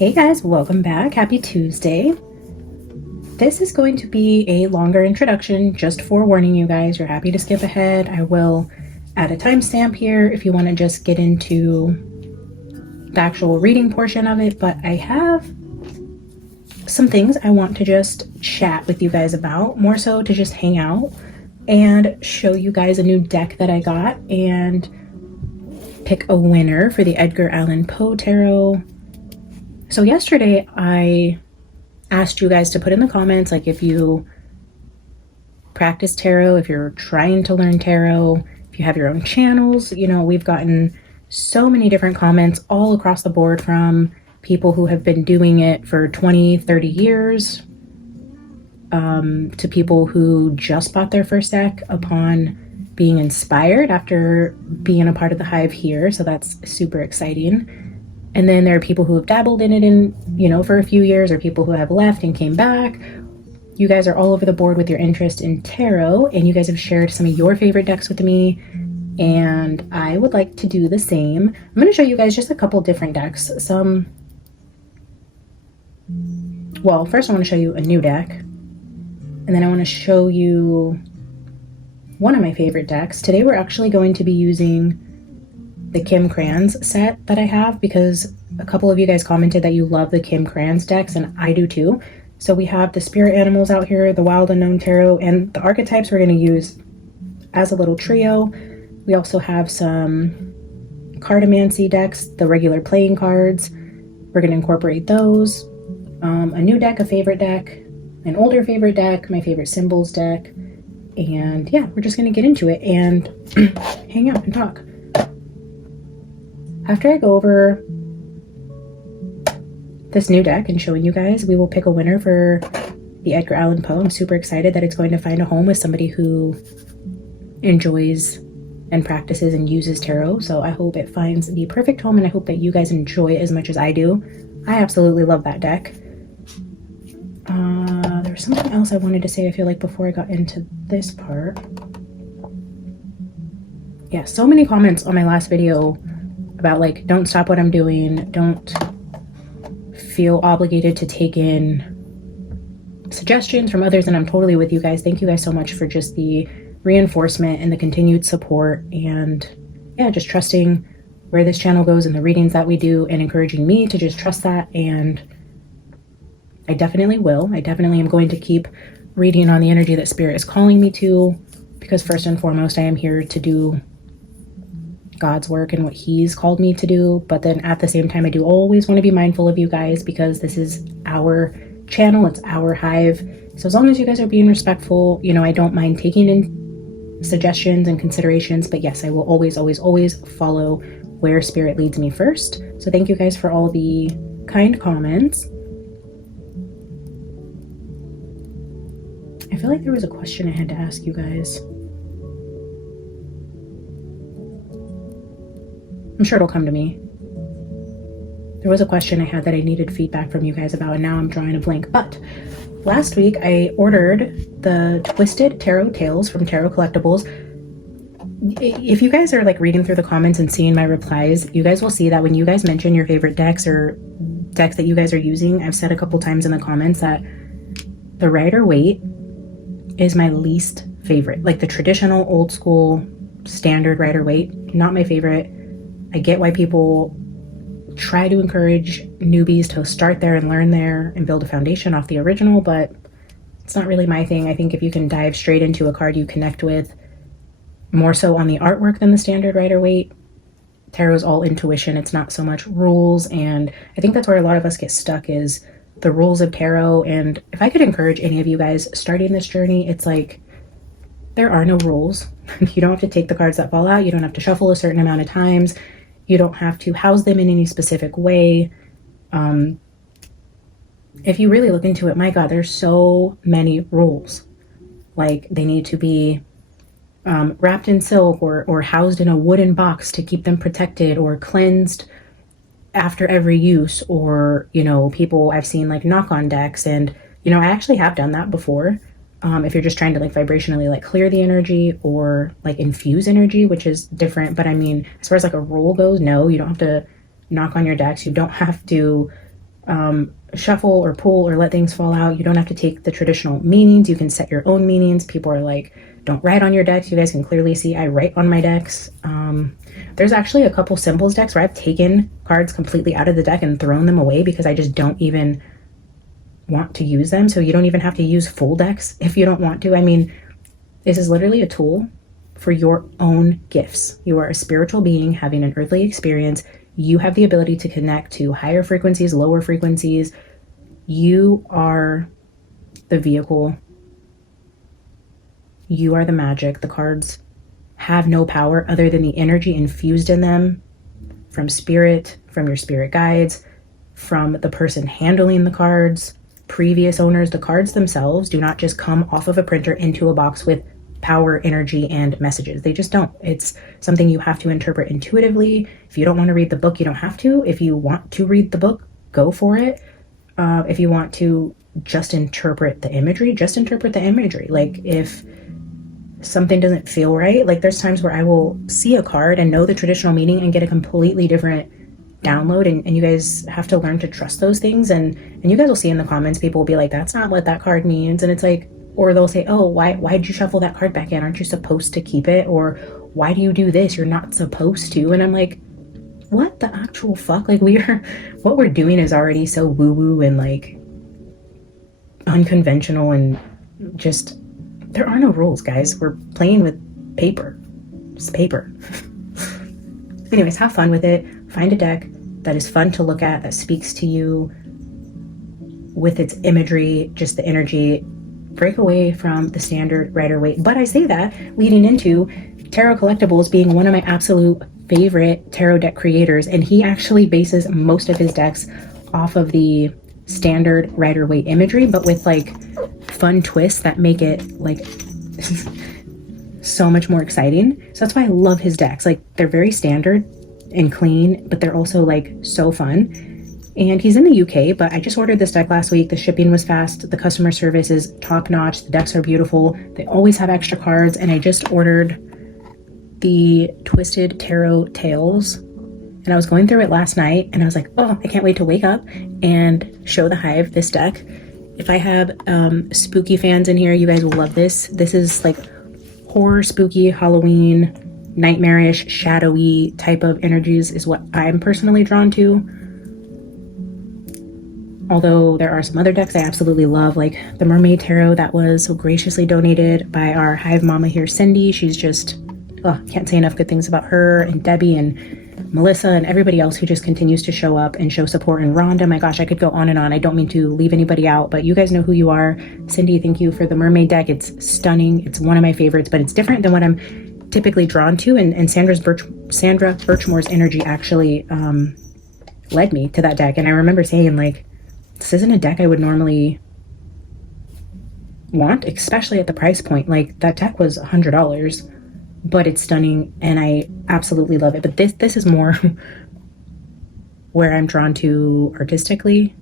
Hey guys, welcome back. Happy Tuesday. This is going to be a longer introduction, just forewarning you guys. You're happy to skip ahead. I will add a timestamp here if you want to just get into the actual reading portion of it, but I have some things I want to just chat with you guys about, more so to just hang out and show you guys a new deck that I got and pick a winner for the Edgar Allan Poe Tarot. So yesterday I asked you guys to put in the comments, like, if you practice tarot, if you're trying to learn tarot, if you have your own channels. You know, we've gotten so many different comments all across the board from people who have been doing it for 20, 30 years, to people who just bought their first deck upon being inspired after being a part of the hive here. So that's super exciting. And then there are people who have dabbled in it for a few years, or people who have left and came back. You guys are all over the board with your interest in tarot, and you guys have shared some of your favorite decks with me, and I would like to do the same. I'm going to show you guys just a couple different decks. Well, first I want to show you a new deck, and then I want to show you one of my favorite decks. Today we're actually going to be using the Kim Krans set that I have, because a couple of you guys commented that you love the Kim Krans decks, and I do too. So we have the spirit animals out here, the wild unknown tarot, and the archetypes we're going to use as a little trio. We also have some cartomancy decks, the regular playing cards. We're going to incorporate those. A new deck, a favorite deck, an older favorite deck, my favorite symbols deck. And yeah, we're just going to get into it and hang out and talk. After I go over this new deck and showing you guys, we will pick a winner for the Edgar Allan Poe. I'm super excited that it's going to find a home with somebody who enjoys and practices and uses tarot. So I hope it finds the perfect home, and I hope that you guys enjoy it as much as I do. I absolutely love that deck. There was something else I wanted to say, I feel like, before I got into this part. Yeah, so many comments on my last video about, like, don't stop what I'm doing, don't feel obligated to take in suggestions from others, and I'm totally with you guys. Thank you guys so much for just the reinforcement and the continued support, and yeah, just trusting where this channel goes and the readings that we do, and encouraging me to just trust that. And I definitely will. I definitely am going to keep reading on the energy that Spirit is calling me to, because first and foremost, I am here to do God's work and what He's called me to do. But then at the same time, I do always want to be mindful of you guys, because this is our channel, it's our hive. So as long as you guys are being respectful, I don't mind taking in suggestions and considerations. But yes, I will always, always, always follow where Spirit leads me first. So thank you guys for all the kind comments. I feel like there was a question I had to ask you guys. I'm sure it'll come to me. There was a question I had that I needed feedback from you guys about, and now I'm drawing a blank. But last week I ordered the Twisted Tarot Tales from Tarot Collectibles. If you guys are like reading through the comments and seeing my replies, you guys will see that when you guys mention your favorite decks or decks that you guys are using, I've said a couple times in the comments that the Rider-Waite is my least favorite. Like the traditional old school standard Rider-Waite, not my favorite. I get why people try to encourage newbies to start there and learn there and build a foundation off the original, but it's not really my thing. I think if you can dive straight into a card you connect with, more so on the artwork than the standard Rider-Waite. Tarot is all intuition. It's not so much rules, and I think that's where a lot of us get stuck, is the rules of tarot. And if I could encourage any of you guys starting this journey, it's like, there are no rules. You don't have to take the cards that fall out. You don't have to shuffle a certain amount of times. You don't have to house them in any specific way. If you really look into it, my God, there's so many rules. Like, they need to be wrapped in silk or housed in a wooden box to keep them protected, or cleansed after every use, or, people I've seen like knock on decks. And, I actually have done that before. If you're just trying to like vibrationally like clear the energy or like infuse energy, which is different. But I mean, as far as like a rule goes, no, you don't have to knock on your decks. You don't have to shuffle or pull or let things fall out. You don't have to take the traditional meanings. You can set your own meanings. People are like, don't write on your decks. You guys can clearly see I write on my decks. There's actually a couple symbols decks where I've taken cards completely out of the deck and thrown them away because I just don't even want to use them. So you don't even have to use full decks if you don't want to. I mean, this is literally a tool for your own gifts. You are a spiritual being having an earthly experience. You have the ability to connect to higher frequencies, lower frequencies. You are the vehicle. You are the magic. The cards have no power other than the energy infused in them from spirit, from your spirit guides, from the person handling the cards, previous owners. The cards themselves do not just come off of a printer into a box with power, energy, and messages. They just don't. It's something you have to interpret intuitively. If you don't want to read the book, you don't have to. If you want to read the book, go for it. If you want to just interpret the imagery, just interpret the imagery. Like if something doesn't feel right, like there's times where I will see a card and know the traditional meaning and get a completely different download, and you guys have to learn to trust those things. And you guys will see in the comments, people will be like, that's not what that card means. And it's like, or they'll say, oh, why'd you shuffle that card back in? Aren't you supposed to keep it? Or why do you do this? You're not supposed to. And I'm like, what the actual fuck? Like what we're doing is already so woo-woo and like unconventional, and just, there are no rules, guys. We're playing with paper. It's paper. Anyways, have fun with it. Find a deck that is fun to look at, that speaks to you with its imagery, just the energy. Break away from the standard Rider-Waite. But I say that leading into Tarot Collectibles being one of my absolute favorite tarot deck creators, and he actually bases most of his decks off of the standard Rider-Waite imagery, but with like fun twists that make it like so much more exciting. So that's why I love his decks. Like they're very standard and clean, but they're also like so fun. And he's in the UK, but I just ordered this deck last week. The shipping was fast. The customer service is top notch. The decks are beautiful. They always have extra cards. And I just ordered the Twisted Tarot Tales. And I was going through it last night and I was like, oh, I can't wait to wake up and show the Hive this deck. If I have spooky fans in here, you guys will love this. This is like horror, spooky, Halloween, nightmarish, shadowy type of energies is what I'm personally drawn to. Although there are some other decks I absolutely love, like the Mermaid Tarot that was so graciously donated by our Hive mama here, Cindy. She's just, oh, can't say enough good things about her, and Debbie and Melissa and everybody else who just continues to show up and show support. And Rhonda, my gosh, I could go on and on. I don't mean to leave anybody out, but you guys know who you are. Cindy, thank you for the Mermaid deck. It's stunning. It's one of my favorites, but it's different than what I'm typically drawn to. And Sandra Birchmore's energy actually led me to that deck. And I remember saying, like, this isn't a deck I would normally want, especially at the price point. Like that deck was $100, but it's stunning and I absolutely love it. But this is more where I'm drawn to artistically.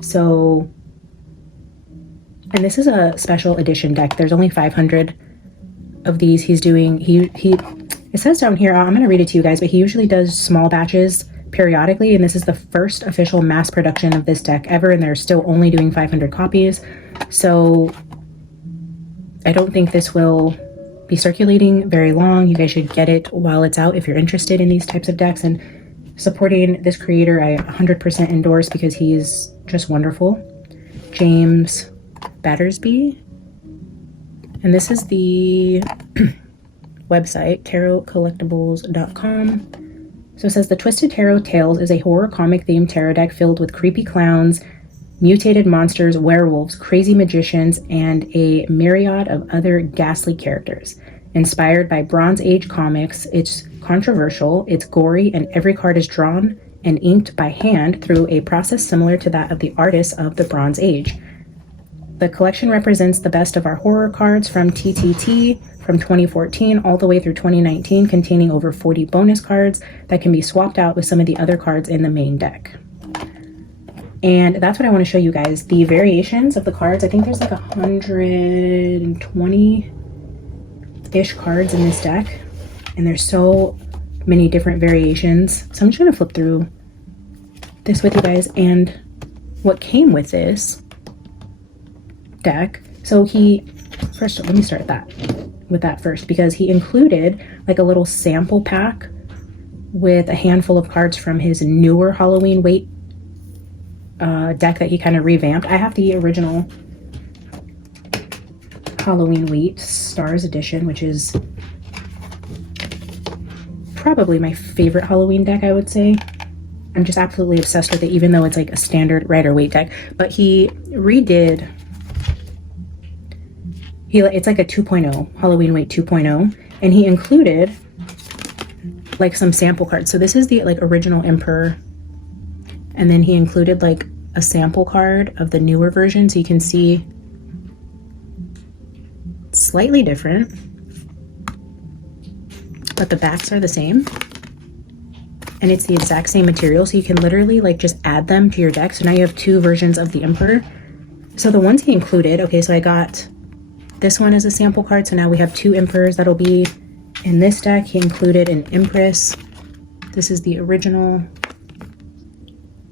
So, and this is a special edition deck. There's only 500 of these. He's doing, it says down here, I'm going to read it to you guys, but he usually does small batches periodically, and this is the first official mass production of this deck ever, and they're still only doing 500 copies. So I don't think this will be circulating very long. You guys should get it while it's out if you're interested in these types of decks. And supporting this creator, I 100% endorse because he's just wonderful. James Battersby. And this is the website, tarotcollectibles.com. So it says, the Twisted Tarot Tales is a horror comic themed tarot deck filled with creepy clowns, mutated monsters, werewolves, crazy magicians, and a myriad of other ghastly characters. Inspired by Bronze Age comics, it's controversial, it's gory, and every card is drawn and inked by hand through a process similar to that of the artists of the Bronze Age. The collection represents the best of our horror cards from TTT from 2014 all the way through 2019, containing over 40 bonus cards that can be swapped out with some of the other cards in the main deck. And that's what I want to show you guys. The variations of the cards, I think there's like 120-ish cards in this deck. And there's so many different variations. So I'm just going to flip through this with you guys and what came with this deck. So first, let me start with that first, because he included like a little sample pack with a handful of cards from his newer Halloween Wait deck that he kind of revamped. I have the original Halloween Wait Stars edition, which is probably my favorite Halloween deck, I would say. I'm just absolutely obsessed with it, even though it's like a standard Rider-Waite deck. But he redid, it's like a 2.0, Halloween Wait 2.0, and he included like some sample cards. So this is the like original Emperor, and then he included like a sample card of the newer version, so you can see it's slightly different, but the backs are the same. And it's the exact same material, so you can literally like just add them to your deck. So now you have two versions of the Emperor. So the ones he included, okay, so I got this one as a sample card, so now we have two Emperors that'll be in this deck. He included an Empress. This is the original.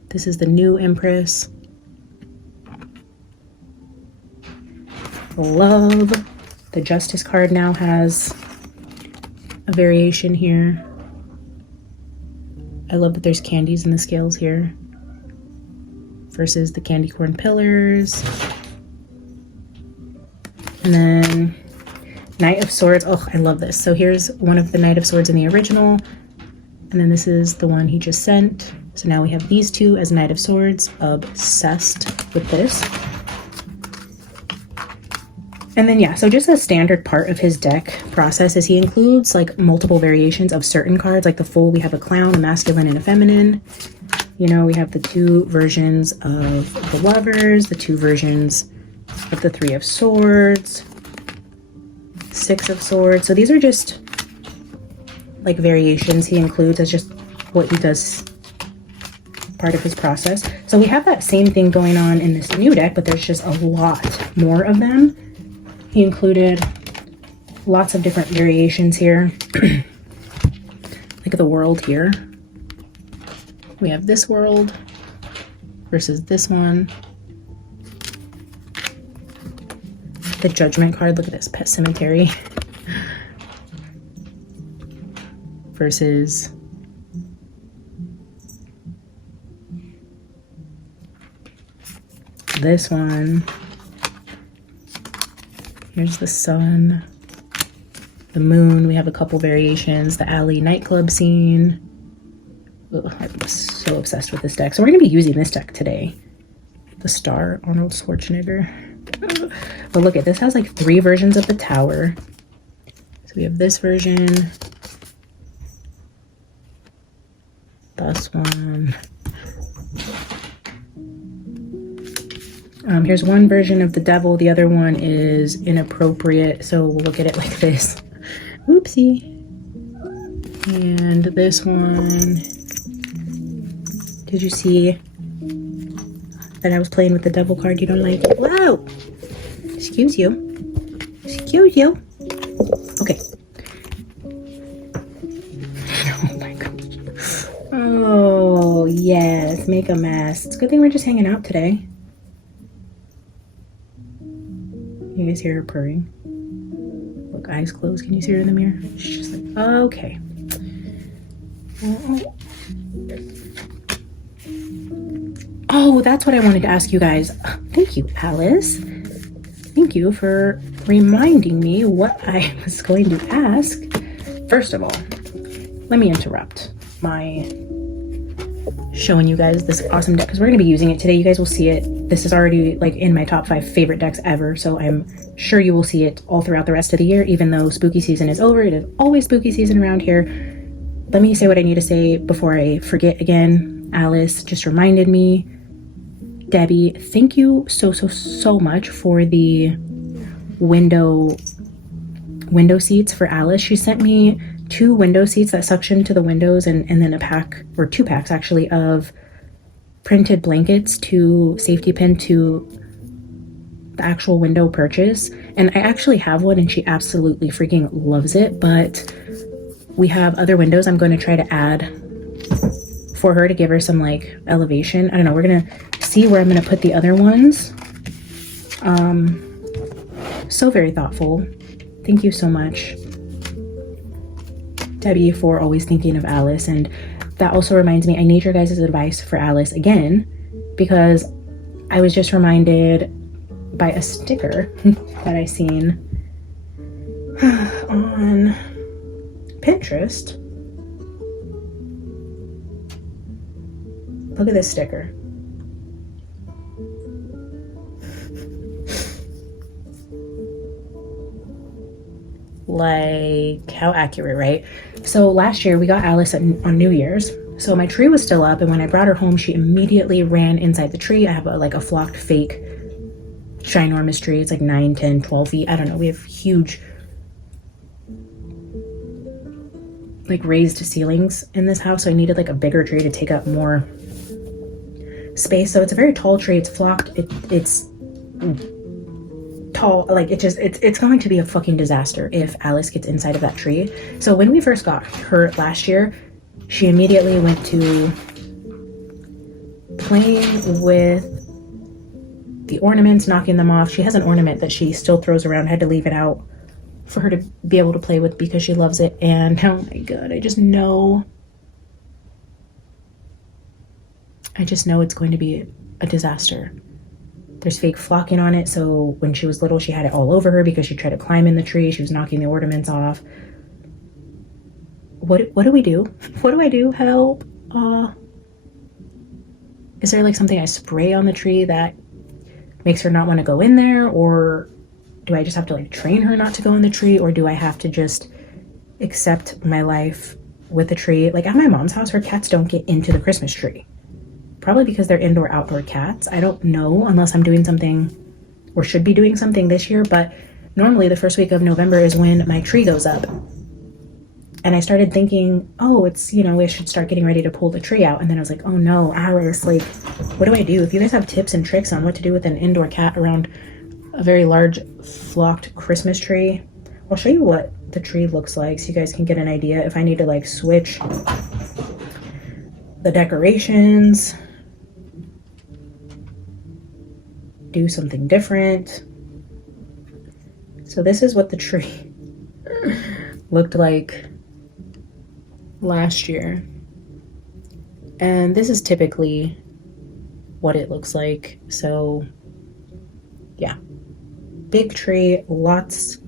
This is the new Empress. Love. The Justice card now has a variation here. I love that there's candies in the scales here versus the candy corn pillars. And then Knight of Swords. Oh, I love this. So here's one of the Knight of Swords in the original. And then this is the one he just sent. So now we have these two as Knight of Swords. Obsessed with this. And then, yeah, so just a standard part of his deck process is he includes like multiple variations of certain cards. Like the full, we have a clown, a masculine, and a feminine. You know, we have the two versions of the Lovers, the two versions of the Three of Swords, Six of Swords. So these are just like variations he includes as just what he does, part of his process. So we have that same thing going on in this new deck, but there's just a lot more of them. He included lots of different variations here. Look at the world here. We have this world versus this one. The Judgment card, look at this, Pet Cemetery. Versus this one. Here's the sun, the moon. We have a couple variations. The alley nightclub scene. Ugh, I'm so obsessed with this deck. So we're going to be using this deck today. The Star, Arnold Schwarzenegger. But look at this, has like three versions of the Tower. So we have this version. This one. Here's one version of the Devil. The other one is inappropriate, so we'll look at it like this. Oopsie. And this one, did you see that I was playing with the Devil card? You don't like it? Whoa! Excuse you. Excuse you. Okay. Oh my gosh. Oh, yes. Make a mess. It's a good thing we're just hanging out today. You guys hear her purring? Look, eyes closed. Can you see her in the mirror? She's just like, okay. Oh, that's what I wanted to ask you guys. Thank you, Alice. Thank you for reminding me what I was going to ask. First of all, let me interrupt my showing you guys this awesome deck because we're going to be using it today. You guys will see it. This is already like in my top 5 favorite decks ever, so I'm sure you will see it all throughout the rest of the year. Even though spooky season is over, it is always spooky season around here. Let me say what I need to say before I forget again. Alice just reminded me. Debbie, thank you so much for the window seats for Alice. She sent me 2 window seats that suction to the windows and then a pack, or 2 packs actually, of printed blankets to safety pin to the actual window purchase. And I actually have one and she absolutely freaking loves it, but we have other windows I'm going to try to add for her to give her some like elevation. I don't know, we're gonna see where I'm gonna put the other ones. So very thoughtful. Thank you so much, Debbie, for always thinking of Alice. And that also reminds me, I need your guys' advice for Alice again, because I was just reminded by a sticker that I seen on Pinterest. Look at this sticker. Like, how accurate, right? So last year we got Alice on New Year's. So my tree was still up, and when I brought her home, she immediately ran inside the tree. I have like a flocked fake ginormous tree. It's like 9, 10, 12 feet. I don't know. We have huge like raised ceilings in this house. So I needed like a bigger tree to take up more space. So it's a very tall tree. It's flocked. It's tall. Like it's going to be a fucking disaster if Alice gets inside of that tree. So when we first got her last year, she immediately went to playing with the ornaments, knocking them off. She has an ornament that she still throws around. I had to leave it out for her to be able to play with because she loves it. And oh my god, I just know it's going to be a disaster. There's fake flocking on it. So when she was little, she had it all over her because she tried to climb in the tree. She was knocking the ornaments off. What do we do? What do I do? Help. Is there like something I spray on the tree that makes her not want to go in there? Or do I just have to like train her not to go in the tree? Or do I have to just accept my life with the tree? Like at my mom's house, her cats don't get into the Christmas tree. Probably because they're indoor-outdoor cats. I don't know, unless I'm doing something or should be doing something this year. But normally the first week of November is when my tree goes up. And I started thinking, oh, it's, you know, I should start getting ready to pull the tree out. And then I was like, oh no, Alice, like, what do I do? If you guys have tips and tricks on what to do with an indoor cat around a very large flocked Christmas tree, I'll show you what the tree looks like so you guys can get an idea if I need to like switch the decorations, do something different. So this is what the tree looked like last year, and this is typically what it looks like. So yeah, big tree, lots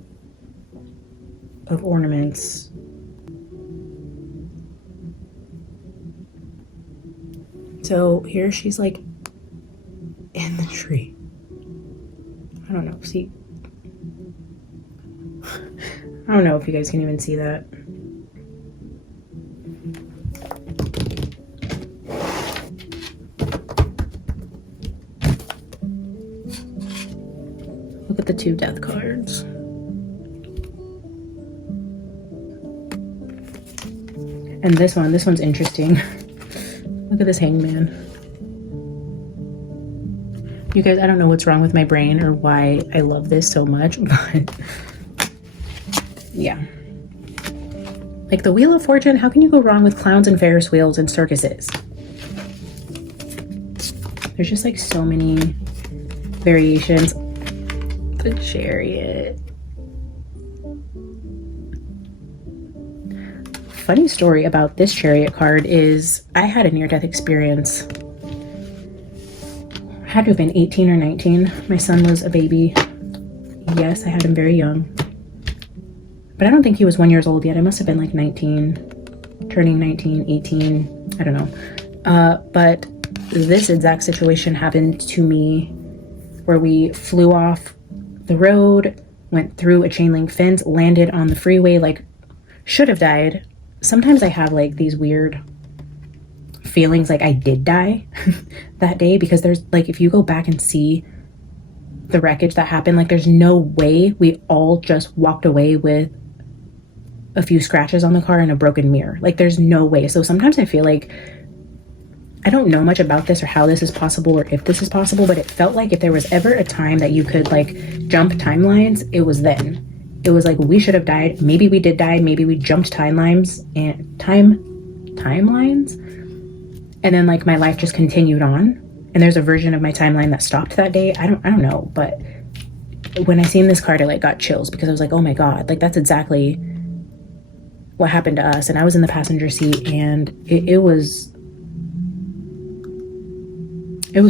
of ornaments. So here she's like in the tree. I don't know, see, I don't know if you guys can even see that. Look at the 2 death cards. And this one's interesting. Look at this hangman. You guys, I don't know what's wrong with my brain or why I love this so much, but yeah. Like the Wheel of Fortune, how can you go wrong with clowns and Ferris wheels and circuses? There's just like so many variations. The Chariot. Funny story about this Chariot card is I had a near-death experience. I had to have been 18 or 19. My son was a baby. Yes, I had him very young. But I don't think he was 1 year old yet. I must have been like 19, turning 19, 18. I don't know. But this exact situation happened to me where we flew off the road, went through a chain link fence, landed on the freeway, like should have died. Sometimes I have like these weird feelings like I did die that day, because there's like, if you go back and see the wreckage that happened, like there's no way we all just walked away with a few scratches on the car and a broken mirror. Like there's no way. So sometimes I feel like I don't know much about this or how this is possible or if this is possible, but it felt like if there was ever a time that you could like jump timelines, it was then. It was like we should have died. Maybe we did die. Maybe we jumped timelines. And then like my life just continued on. And there's a version of my timeline that stopped that day. I don't know, but when I seen this card, I like got chills because I was like, oh my God, like that's exactly what happened to us. And I was in the passenger seat, and it was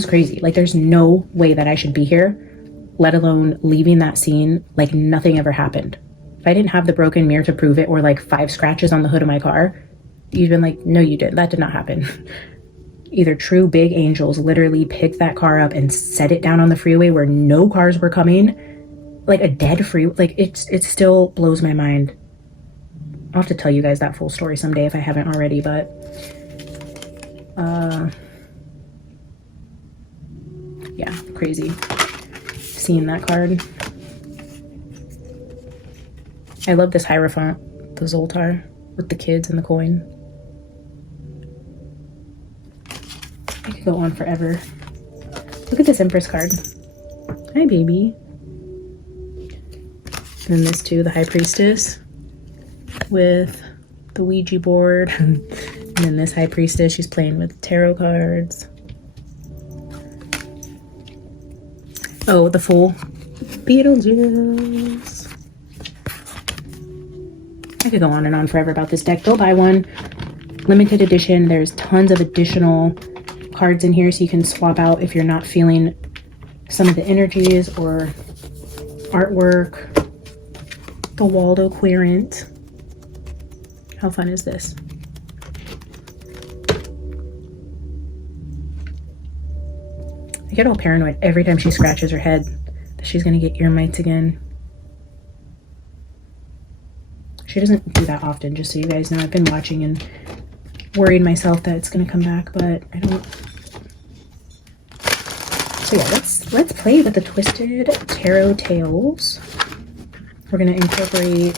crazy. Like there's no way that I should be here, let alone leaving that scene like nothing ever happened. If I didn't have the broken mirror to prove it, or like 5 scratches on the hood of my car, you'd been like, no, you didn't. That did not happen. Either true big angels literally picked that car up and set it down on the freeway where no cars were coming, like a dead free. Like it still blows my mind. I'll have to tell you guys that full story someday if I haven't already, but yeah, crazy seeing that card. I love this Hierophant, the Zoltar with the kids and the coin. I could go on forever. Look at this Empress card. Hi, baby. And then this too, the High Priestess with the Ouija board. And then this High Priestess, she's playing with tarot cards. Oh, the Fool. Beetlejuice. I could go on and on forever about this deck. Go buy one. Limited edition. There's tons of additional cards in here so you can swap out if you're not feeling some of the energies or artwork. The Waldo Querent. How fun is this? I get all paranoid every time she scratches her head that she's gonna get ear mites again. She doesn't do that often, just so you guys know. I've been watching and worried myself that it's gonna come back, but I don't. So yeah, let's play with the Twisted Tarot Tales. We're gonna incorporate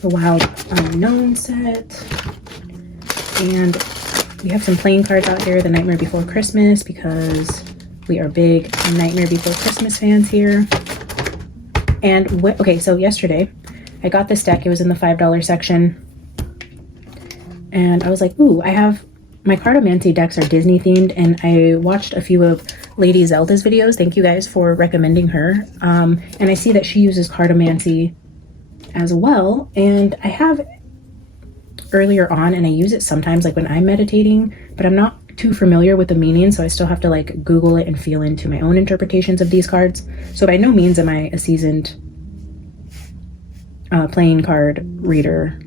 the Wild Unknown set, and we have some playing cards out here. The Nightmare Before Christmas, because we are big Nightmare Before Christmas fans here. And okay, so yesterday I got this deck. It was in the $5 section. And I was like, ooh, I have my cartomancy decks are Disney themed, and I watched a few of Lady Zelda's videos. Thank you guys for recommending her. And I see that she uses cartomancy as well. And I have earlier on, and I use it sometimes like when I'm meditating, but I'm not too familiar with the meaning, so I still have to like Google it and feel into my own interpretations of these cards. So by no means am I a seasoned playing card reader,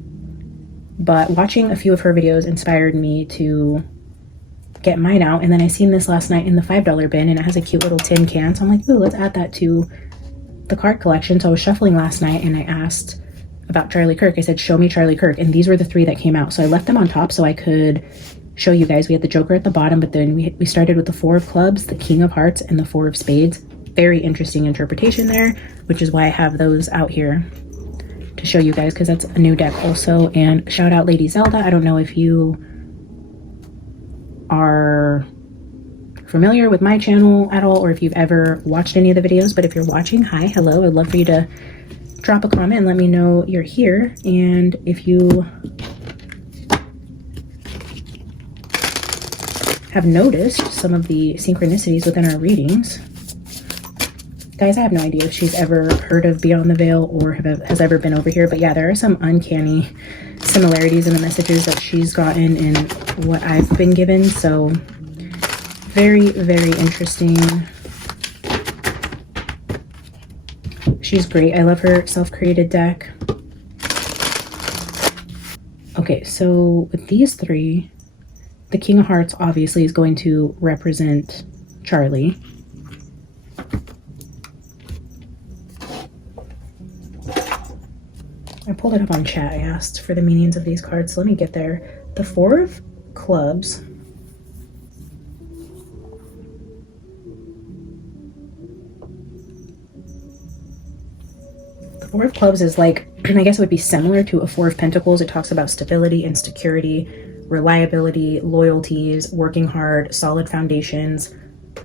but watching a few of her videos inspired me to get mine out. And then I seen this last night in the $5 bin, and it has a cute little tin can, so I'm like, ooh, let's add that to the card collection. So I was shuffling last night and I asked about Charlie Kirk. I said, show me Charlie Kirk, and these were the 3 that came out. So I left them on top so I could show you guys. We had the Joker at the bottom, but then we started with the 4 of Clubs, the King of Hearts, and the 4 of Spades. Very interesting interpretation there, which is why I have those out here to show you guys, because that's a new deck also. And shout out Lady Zelda. I don't know if you are familiar with my channel at all, or if you've ever watched any of the videos, but if you're watching, hi, hello. I'd love for you to drop a comment and let me know you're here. And if you have noticed some of the synchronicities within our readings, guys, I have no idea if she's ever heard of Beyond the Veil or has ever been over here, but yeah, there are some uncanny similarities in the messages that she's gotten in what I've been given. So very, very interesting. She's great. I love her self-created deck. Okay, so with these 3, the King of Hearts obviously is going to represent Charlie. I pulled it up on chat. I asked for the meanings of these cards, so let me get there. The 4 of Clubs. The 4 of Clubs is like, I guess it would be similar to a 4 of Pentacles. It talks about stability and security, reliability, loyalties, working hard, solid foundations,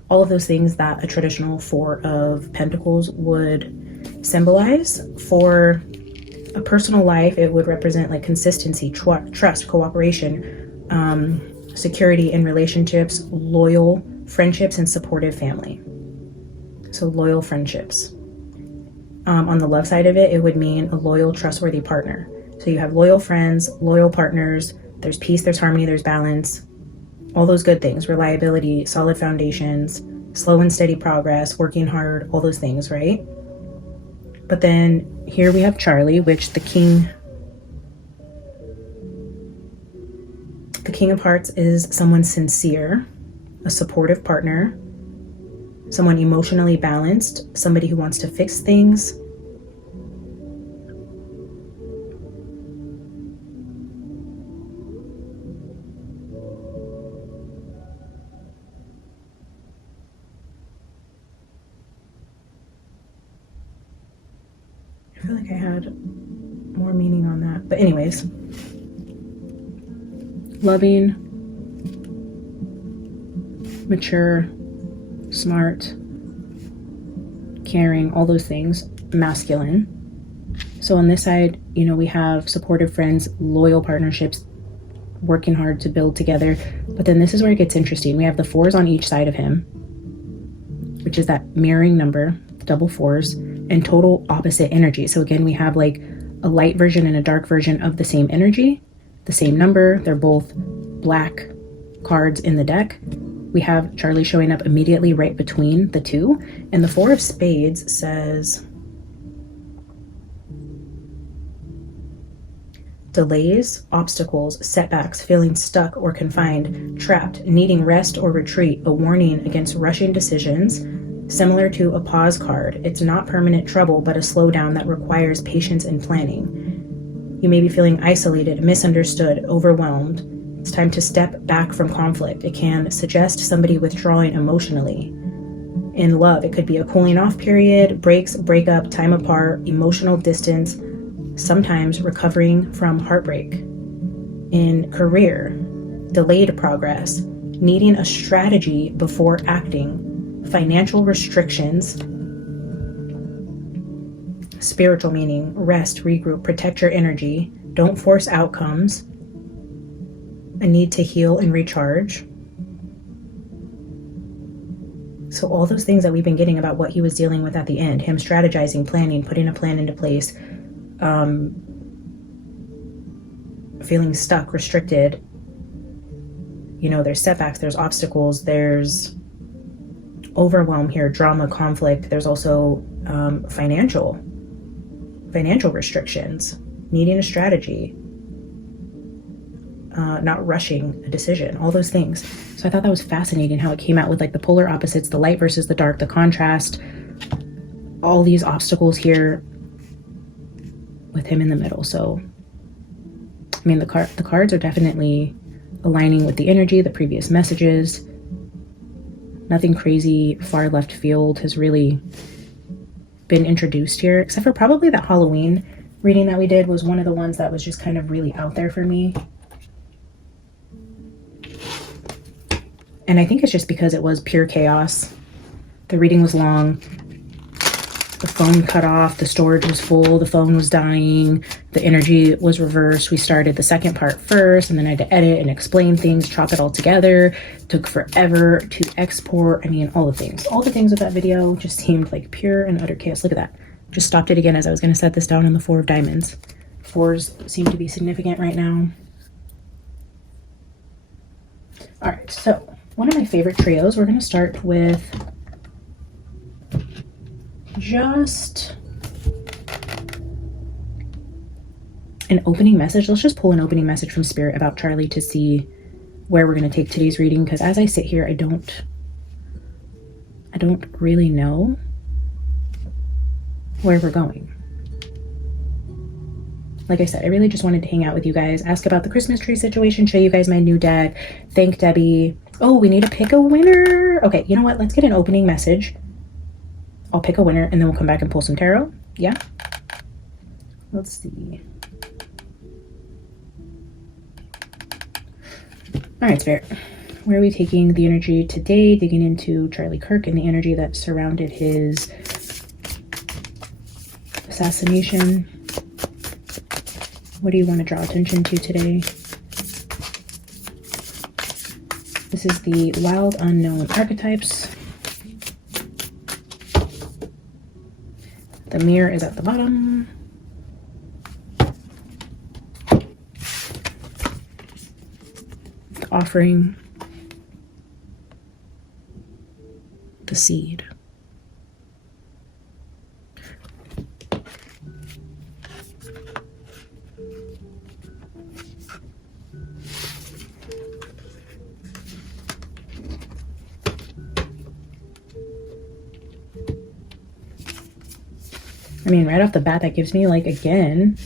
all of those things that a traditional 4 of Pentacles would symbolize. For a personal life, it would represent like consistency, trust, cooperation, security in relationships, loyal friendships, and supportive family. So loyal friendships. On the love side of it, it would mean a loyal, trustworthy partner. So you have loyal friends, loyal partners, there's peace, there's harmony, there's balance, all those good things, reliability, solid foundations, slow and steady progress, working hard, all those things, right? But then here we have Charlie, which the King of Hearts is someone sincere, a supportive partner, someone emotionally balanced, somebody who wants to fix things. I feel like I had more meaning on that. But anyways, loving, mature, smart, caring, all those things, masculine. So on this side, you know, we have supportive friends, loyal partnerships, working hard to build together. But then this is where it gets interesting. We have the 4s on each side of him, which is that mirroring number, double 4s, and total opposite energy. So again, we have like a light version and a dark version of the same energy, the same number. They're both black cards in the deck. We have Charlie showing up immediately right between the two. And the 4 of Spades says delays, obstacles, setbacks, feeling stuck or confined, trapped, needing rest or retreat, a warning against rushing decisions, similar to a pause card. It's not permanent trouble, but a slowdown that requires patience and planning. You may be feeling isolated, misunderstood, overwhelmed. It's time to step back from conflict. It can suggest somebody withdrawing emotionally. In love, it could be a cooling off period, breaks, breakup, time apart, emotional distance, sometimes recovering from heartbreak. In career, delayed progress, needing a strategy before acting, financial restrictions, spiritual meaning, rest, regroup, protect your energy, don't force outcomes, a need to heal and recharge. So all those things that we've been getting about what he was dealing with at the end, him strategizing, planning, putting a plan into place, feeling stuck, restricted, you know, there's setbacks, there's obstacles, there's overwhelm here, drama, conflict. There's also financial restrictions, needing a strategy, not rushing a decision, all those things. So I thought that was fascinating how it came out with like the polar opposites, the light versus the dark, the contrast, all these obstacles here with him in the middle. So, I mean, the cards are definitely aligning with the energy, the previous messages. Nothing crazy, far left field has really been introduced here, except for probably that Halloween reading that we did was one of the ones that was just kind of really out there for me. And I think it's just because it was pure chaos. The reading was long. The phone cut off. The storage was full. The phone was dying. The energy was reversed. We started the second part first, and then I had to edit and explain things, chop it all together. It took forever to export. I mean, all the things. All the things with that video just seemed like pure and utter chaos. Look at that. Just stopped it again as I was going to set this down on the 4 of Diamonds. 4s seem to be significant right now. All right, so one of my favorite trios, we're going to start with just an opening message. Let's just pull an opening message from Spirit about Charlie to see where we're going to take today's reading, because as I sit here, I don't really know where we're going. Like I said, I really just wanted to hang out with you guys, ask about the Christmas tree situation, show you guys my new deck, thank Debbie. Oh, we need to pick a winner. Okay, you know what? Let's get an opening message. I'll pick a winner and then we'll come back and pull some tarot. Yeah? Let's see. All right, Spirit. Where are we taking the energy today? Digging into Charlie Kirk and the energy that surrounded his assassination. What do you want to draw attention to today? This is the Wild Unknown Archetypes. The mirror is at the bottom. The offering. The seed. I mean, right off the bat, that gives me, like, again,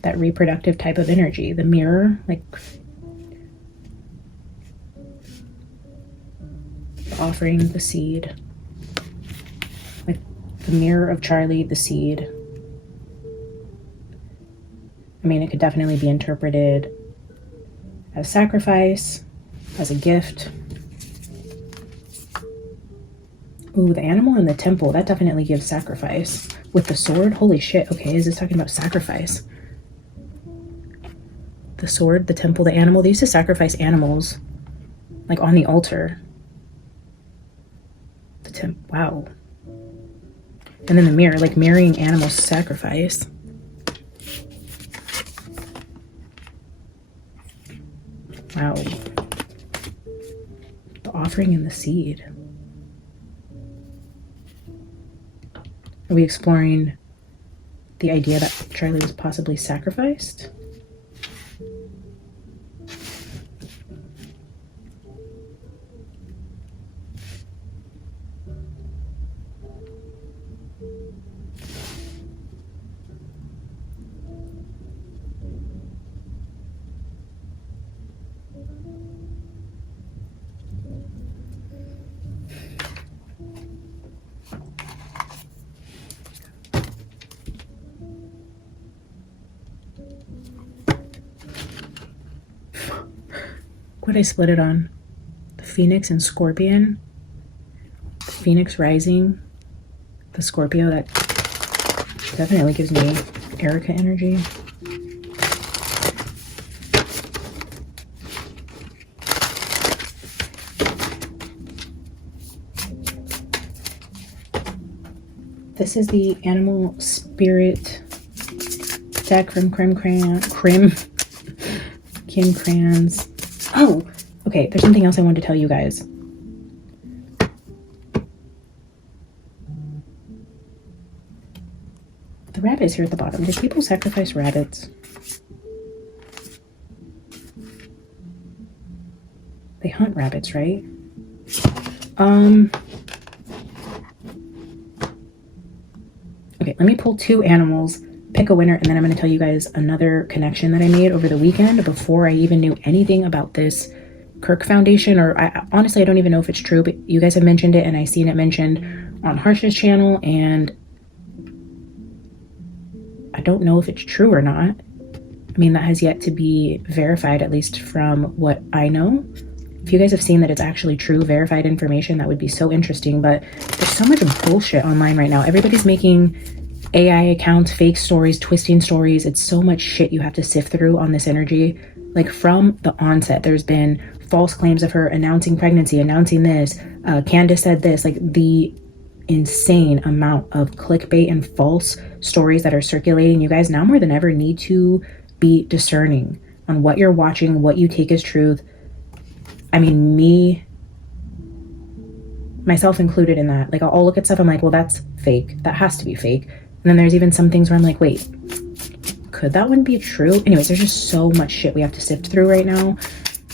that reproductive type of energy. The mirror, like, the offering, the seed. Like, the mirror of Charlie, the seed. I mean, it could definitely be interpreted as sacrifice, as a gift. Ooh, the animal in the temple, that definitely gives sacrifice. With the sword, holy shit. Okay, is this talking about sacrifice? The sword, the temple, the animal. They used to sacrifice animals, like, on the altar. The wow. And then the mirror, like, mirroring animals sacrifice. Wow. The offering and the seed. Are we exploring the idea that Charlie was possibly sacrificed? What did I split it on? The Phoenix and Scorpion. The Phoenix rising. The Scorpio, that definitely gives me Erica energy. This is the Animal Spirit deck from Kim Crans. Oh, okay, there's something else I wanted to tell you guys. The rabbit is here at the bottom. Did people sacrifice rabbits? They hunt rabbits, right? Okay, let me pull two animals, pick a winner, and then I'm going to tell you guys another connection that I made over the weekend before I even knew anything about this Kirk Foundation, or honestly, I don't even know if it's true, but you guys have mentioned it and I seen it mentioned on Harsh's channel, and I don't know if it's true or not. I mean, that has yet to be verified, at least from what I know. If you guys have seen that it's actually true, verified information, that would be so interesting. But there's so much bullshit online right now. Everybody's making AI accounts, fake stories, twisting stories. It's so much shit you have to sift through on this energy. Like, from the onset, there's been false claims of her announcing pregnancy, announcing this. Candace said this. Like, the insane amount of clickbait and false stories that are circulating. You guys now more than ever need to be discerning on what you're watching, what you take as truth. I mean, myself included in that. Like, I'll look at stuff, I'm like, well, that's fake. That has to be fake. And then there's even some things where I'm like, wait, could that one be true? Anyways, there's just so much shit we have to sift through right now.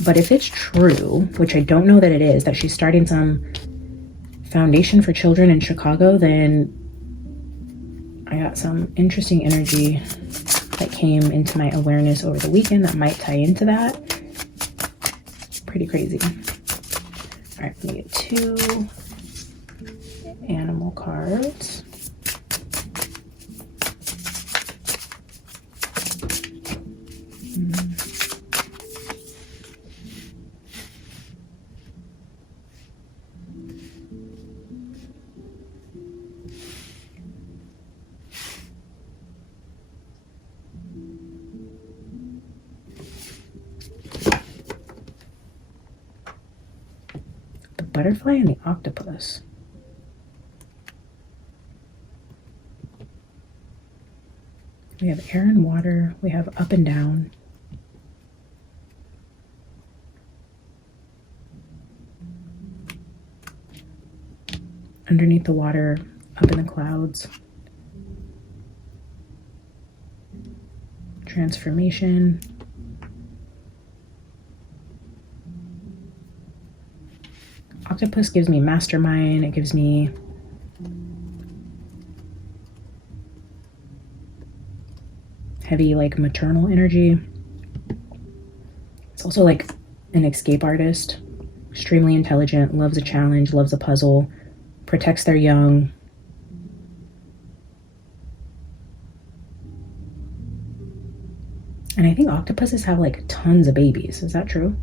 But if it's true, which I don't know that it is, that she's starting some foundation for children in Chicago, then I got some interesting energy that came into my awareness over the weekend that might tie into that. Pretty crazy. All right, let me get 2 animal cards. butterfly and the octopus. We have air and water. We have up and down. Underneath the water, up in the clouds. Transformation. Octopus gives me mastermind. It gives me heavy, like, maternal energy. It's also like an escape artist. Extremely intelligent, loves a challenge, loves a puzzle, protects their young. And I think octopuses have like tons of babies. Is that true?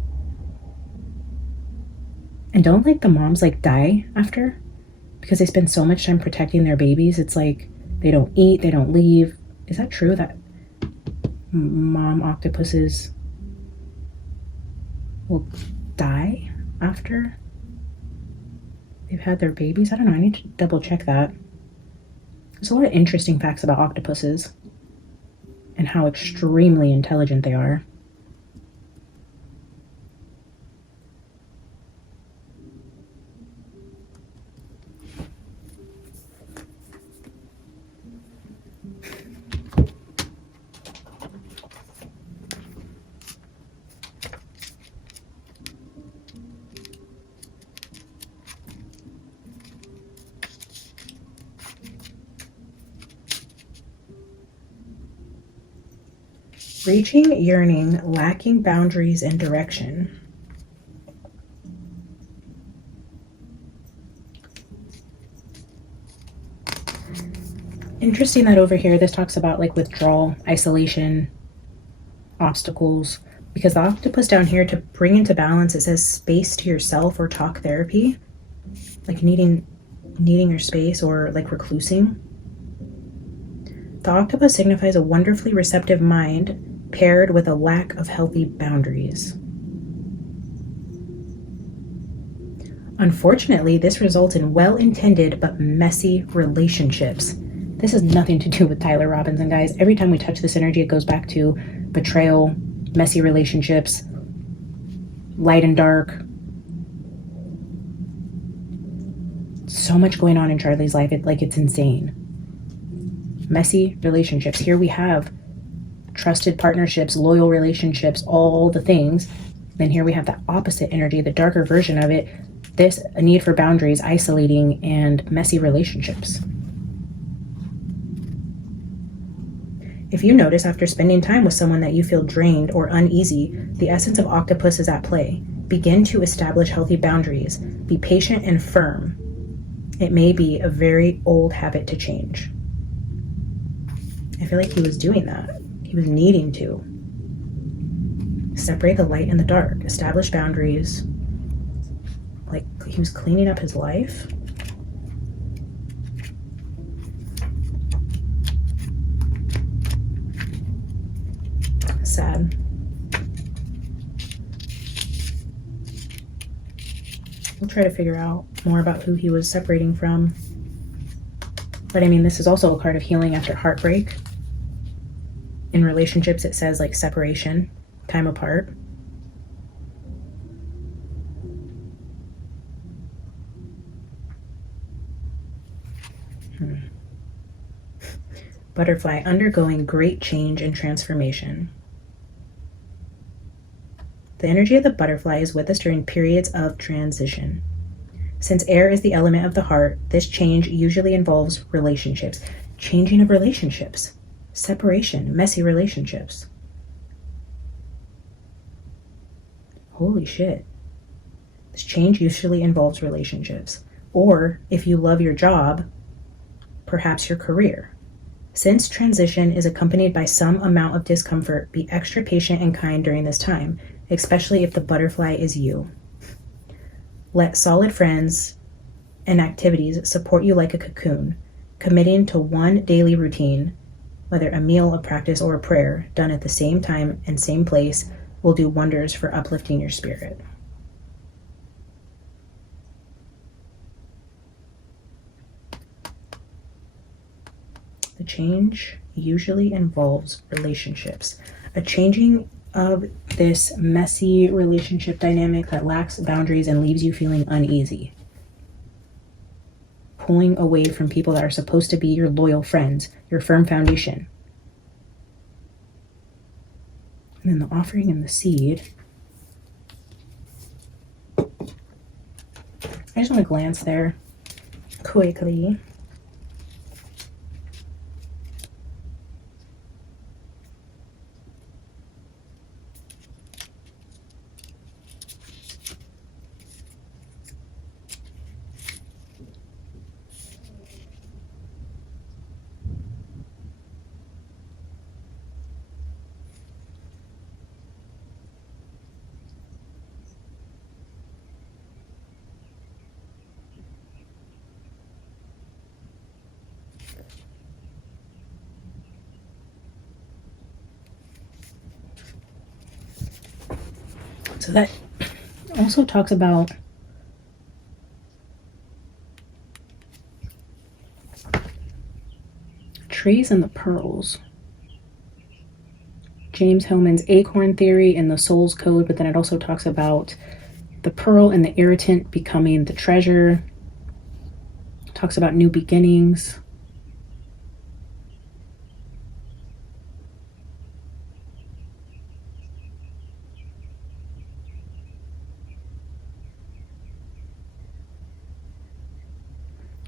And don't like the moms like die after because they spend so much time protecting their babies? It's like they don't eat, they don't leave. Is that true that mom octopuses will die after they've had their babies? I don't know. I need to double check that. There's a lot of interesting facts about octopuses and how extremely intelligent they are. Reaching, yearning, lacking boundaries and direction. Interesting that over here this talks about like withdrawal, isolation, obstacles, because the octopus down here, to bring into balance, it says space to yourself or talk therapy, like needing your space or like reclusing. The octopus signifies a wonderfully receptive mind paired with a lack of healthy boundaries. Unfortunately, this results in well-intended but messy relationships. This has nothing to do with Tyler Robinson, guys. Every time we touch this energy, it goes back to betrayal, messy relationships, light and dark. So much going on in Charlie's life. It's insane. Messy relationships. Here we have trusted partnerships, loyal relationships, all the things. Then here we have the opposite energy, the darker version of it. This, a need for boundaries, isolating, and messy relationships. If you notice after spending time with someone that you feel drained or uneasy, the essence of octopus is at play. Begin to establish healthy boundaries. Be patient and firm. It may be a very old habit to change. I feel like he was doing that. He was needing to separate the light and the dark, establish boundaries. Like he was cleaning up his life. Sad. We'll try to figure out more about who he was separating from. But I mean, this is also a card of healing after heartbreak. In relationships, it says like separation, time apart. Butterfly, undergoing great change and transformation. The energy of the butterfly is with us during periods of transition. Since air is the element of the heart, this change usually involves relationships. Changing of relationships. Separation, messy relationships. Holy shit. This change usually involves relationships. Or, if you love your job, perhaps your career. Since transition is accompanied by some amount of discomfort, be extra patient and kind during this time, especially if the butterfly is you. Let solid friends and activities support you like a cocoon, committing to one daily routine, whether a meal, a practice, or a prayer, done at the same time and same place, will do wonders for uplifting your spirit. change usually involves relationships. A changing of this messy relationship dynamic that lacks boundaries and leaves you feeling uneasy. Pulling away from people that are supposed to be your loyal friends, your firm foundation. And then the offering and the seed. I just want to glance there quickly. So that also talks about trees and the pearls. James Hillman's acorn theory and the soul's code, but then it also talks about the pearl and the irritant becoming the treasure. It talks about new beginnings.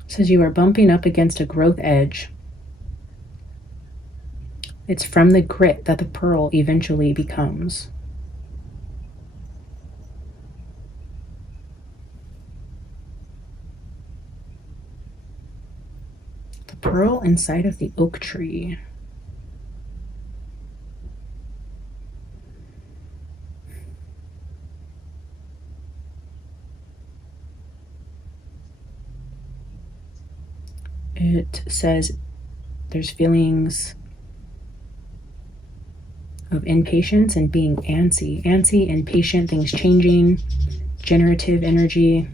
It says you are bumping up against a growth edge. It's from the grit that the pearl eventually becomes. The pearl inside of the oak tree. It says there's feelings of impatience and being antsy, impatient, things changing, generative energy.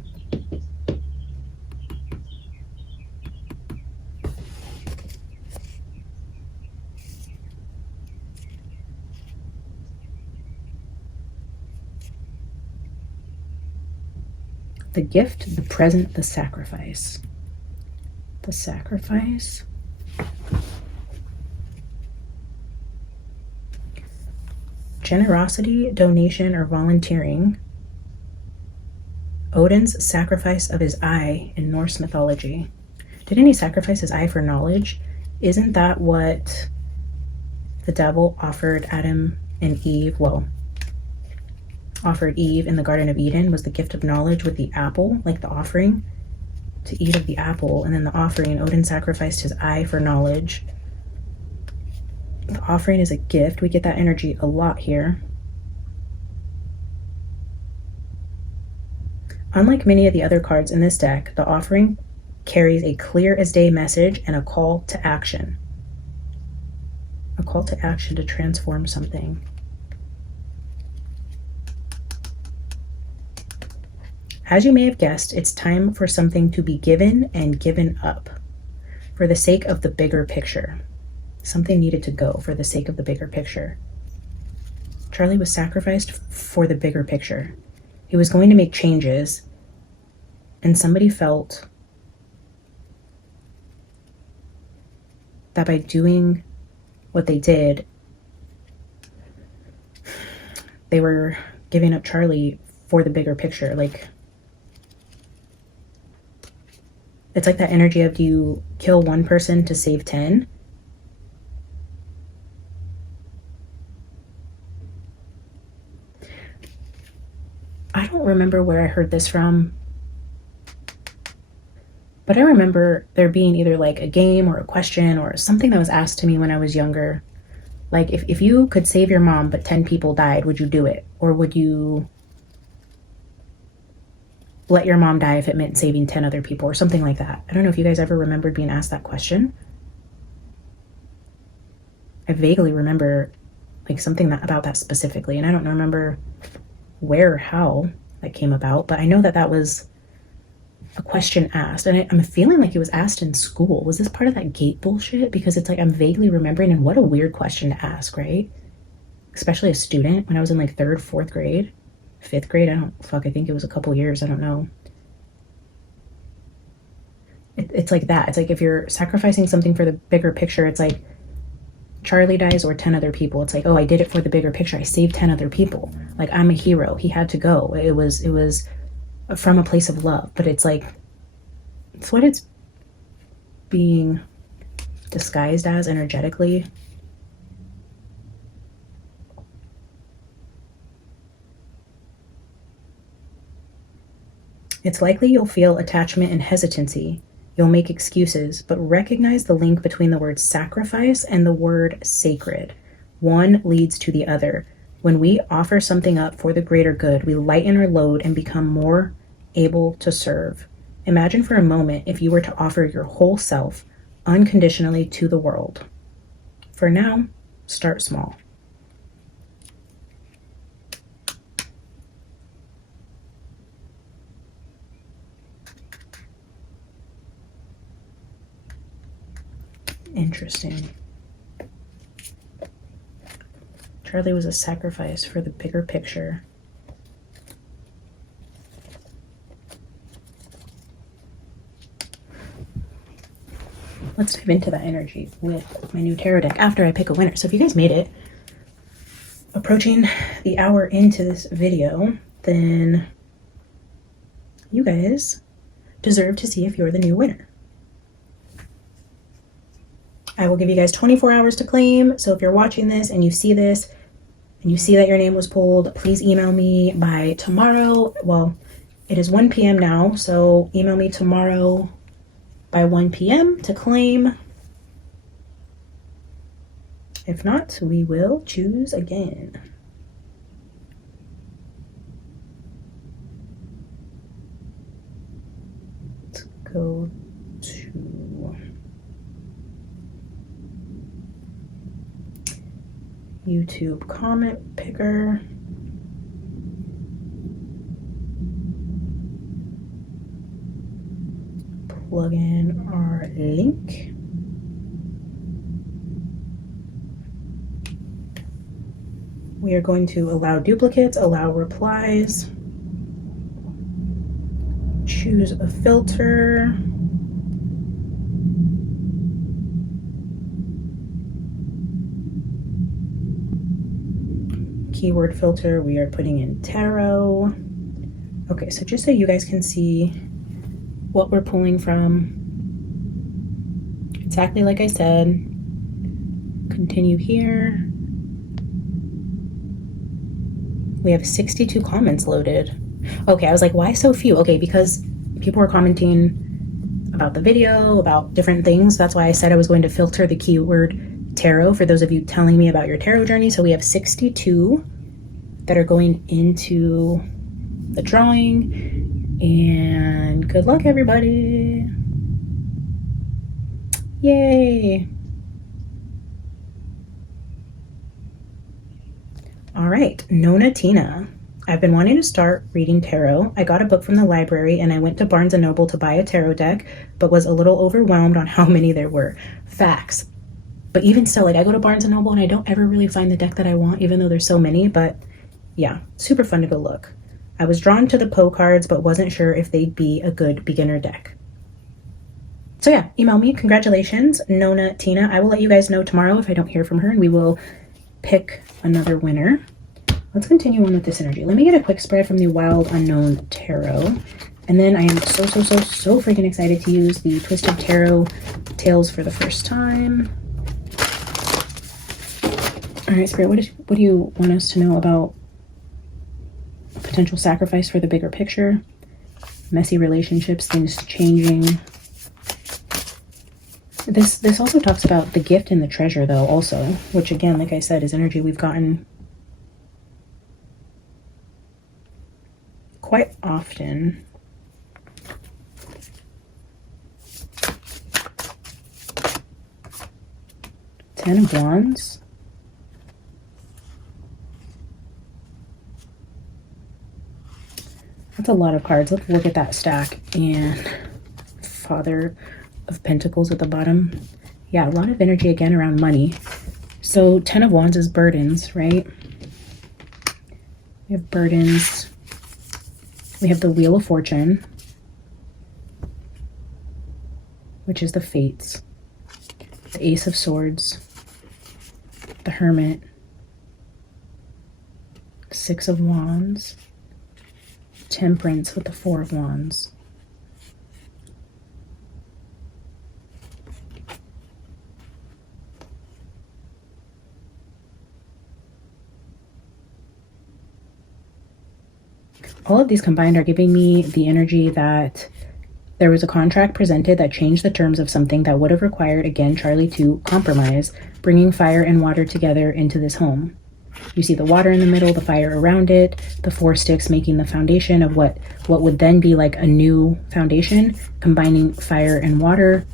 The gift, the present, the sacrifice. The sacrifice. Generosity, donation, or volunteering. Odin's sacrifice of his eye in Norse mythology. Didn't he sacrifice his eye for knowledge? Isn't that what the devil offered Adam and Eve? Well, offered Eve in the Garden of Eden was the gift of knowledge with the apple, like the offering to eat of the apple, and then the offering, Odin sacrificed his eye for knowledge. The offering is a gift. We get that energy a lot here. Unlike many of the other cards in this deck, the offering carries a clear as day message and a call to action. A call to action to transform something. As you may have guessed, it's time for something to be given and given up for the sake of the bigger picture. Something needed to go for the sake of the bigger picture. Charlie was sacrificed for the bigger picture. He was going to make changes, and somebody felt that by doing what they did, they were giving up Charlie for the bigger picture. Like, it's like that energy of, do you kill one person to save 10? I don't remember where I heard this from, but I remember there being either like a game or a question or something that was asked to me when I was younger. Like, if you could save your mom but 10 people died, would you do it? Or would you let your mom die if it meant saving 10 other people or something like that? I don't know if you guys ever remembered being asked that question. I vaguely remember like something about that specifically, and I don't remember where or how that came about, but I know that that was a question asked, and I'm feeling like it was asked in school. Was this part of that gate bullshit? Because it's like I'm vaguely remembering, and what a weird question to ask, right? Especially a student when I was in like 3rd, 4th grade, 5th grade. I think it was a couple years. I don't know. It's like that. It's like if you're sacrificing something for the bigger picture, it's like Charlie dies or 10 other people. It's like, oh, I did it for the bigger picture. I saved 10 other people. Like, I'm a hero. He had to go. It was from a place of love. But it's like, it's what it's being disguised as energetically. It's likely you'll feel attachment and hesitancy. You'll make excuses, but recognize the link between the word sacrifice and the word sacred. One leads to the other. When we offer something up for the greater good, we lighten our load and become more able to serve. Imagine for a moment if you were to offer your whole self unconditionally to the world. For now, start small. Interesting. Charlie was a sacrifice for the bigger picture. Let's dive into that energy with my new tarot deck after I pick a winner. So if you guys made it, approaching the hour into this video, then you guys deserve to see if you're the new winner. I will give you guys 24 hours to claim. So if you're watching this and you see this and you see that your name was pulled, please email me by tomorrow. Well, it is 1 p.m. now, so email me tomorrow by 1 p.m. to claim. If not, we will choose again. Let's go to YouTube comment picker. Plug in our link. We are going to allow duplicates, allow replies, choose a filter. Keyword filter, we are putting in tarot. Okay, so just so you guys can see what we're pulling from, exactly like I said, continue here. We have 62 comments loaded. Okay, I was like, why so few? Okay, because people were commenting about the video, about different things. That's why I said I was going to filter the keyword tarot for those of you telling me about your tarot journey. So we have 62 that are going into the drawing, and good luck, everybody. Yay. All right, Nona Tina. I've been wanting to start reading tarot. I got a book from the library and I went to Barnes & Noble to buy a tarot deck, but was a little overwhelmed on how many there were. Facts. But even so, like, I go to Barnes & Noble and I don't ever really find the deck that I want, even though there's so many. But yeah, super fun to go look. I was drawn to the Poe cards, but wasn't sure if they'd be a good beginner deck. So yeah, email me. Congratulations, Nona Tina. I will let you guys know tomorrow if I don't hear from her, and we will pick another winner. Let's continue on with this energy. Let me get a quick spread from the Wild Unknown Tarot. And then I am so freaking excited to use the Twisted Tarot Tales for the first time. All right, Spirit, what do you want us to know about potential sacrifice for the bigger picture? Messy relationships, things changing. This also talks about the gift and the treasure, though, also, which again, like I said, is energy we've gotten quite often. Ten of Wands. That's a lot of cards. Let's look at that stack. And Father of Pentacles at the bottom. Yeah, a lot of energy again around money. So 10 of Wands is burdens, right? We have burdens. We have the Wheel of Fortune, which is the Fates. The Ace of Swords. The Hermit. 6 of Wands. Temperance with the 4 of Wands. All of these combined are giving me the energy that there was a contract presented that changed the terms of something that would have required, again, Charlie to compromise, bringing fire and water together into this home. You see the water in the middle, the fire around it, the 4 sticks making the foundation of what would then be like a new foundation, combining fire and water.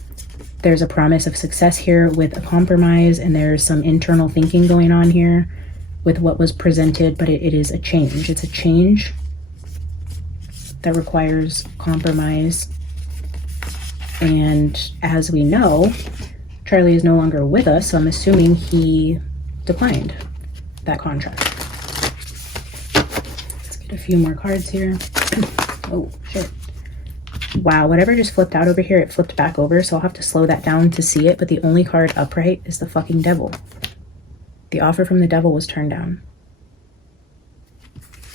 There's a promise of success here with a compromise, and there's some internal thinking going on here with what was presented, but it is a change. It's a change that requires compromise. And as we know, Charlie is no longer with us, so I'm assuming he declined that contract. Let's get a few more cards here. Oh, shit. Wow, whatever just flipped out over here, it flipped back over, so I'll have to slow that down to see it, but the only card upright is the fucking Devil. The offer from the Devil was turned down.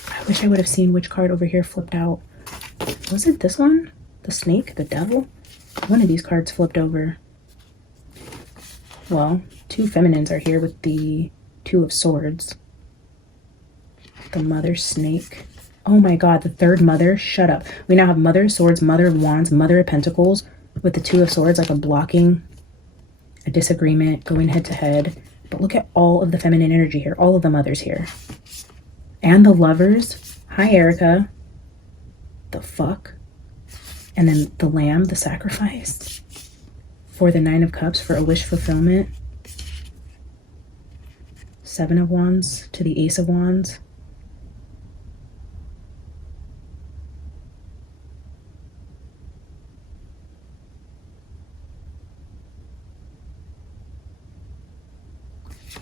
I wish I would have seen which card over here flipped out. Was it this one? The Snake? The Devil? One of these cards flipped over. Well, 2 feminines are here with the 2 of Swords. The Mother Snake. Oh my god, the 3rd Mother. Shut up. We now have Mother of Swords, Mother of Wands, Mother of Pentacles with the 2 of Swords, like a blocking, a disagreement, going head to head. But look at all of the feminine energy here. All of the mothers here. And the Lovers. Hi, Erica. The fuck? And then the Lamb, the sacrifice. For the 9 of Cups for a wish fulfillment. 7 of Wands to the Ace of Wands.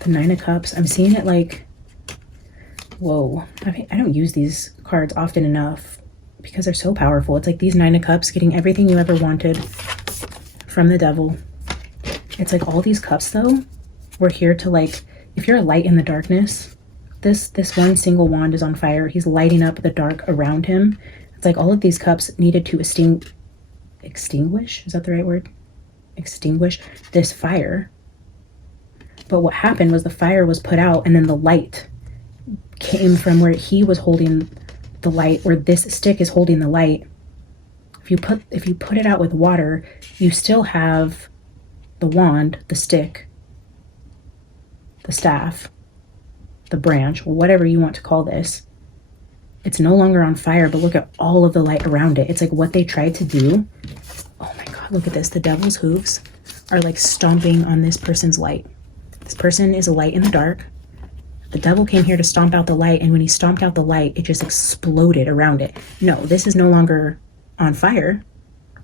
The 9 of Cups. I'm seeing it like, whoa. I mean, I don't use these cards often enough because they're so powerful. It's like these 9 of Cups, getting everything you ever wanted from the Devil. It's like all these cups, though, we're here to, like, if you're a light in the darkness, this one single wand is on fire. He's lighting up the dark around him. It's like all of these cups needed to extinguish? Is that the right word? Extinguish this fire. But what happened was the fire was put out, and then the light came from where he was holding the light, where this stick is holding the light. If you put it out with water, you still have the wand, the stick, the staff, the branch, whatever you want to call this. It's no longer on fire, but look at all of the light around it. It's like what they tried to do. Oh my god, look at this. The Devil's hooves are like stomping on this person's light. This person is a light in the dark. The Devil came here to stomp out the light, and when he stomped out the light, it just exploded around it. No, this is no longer on fire.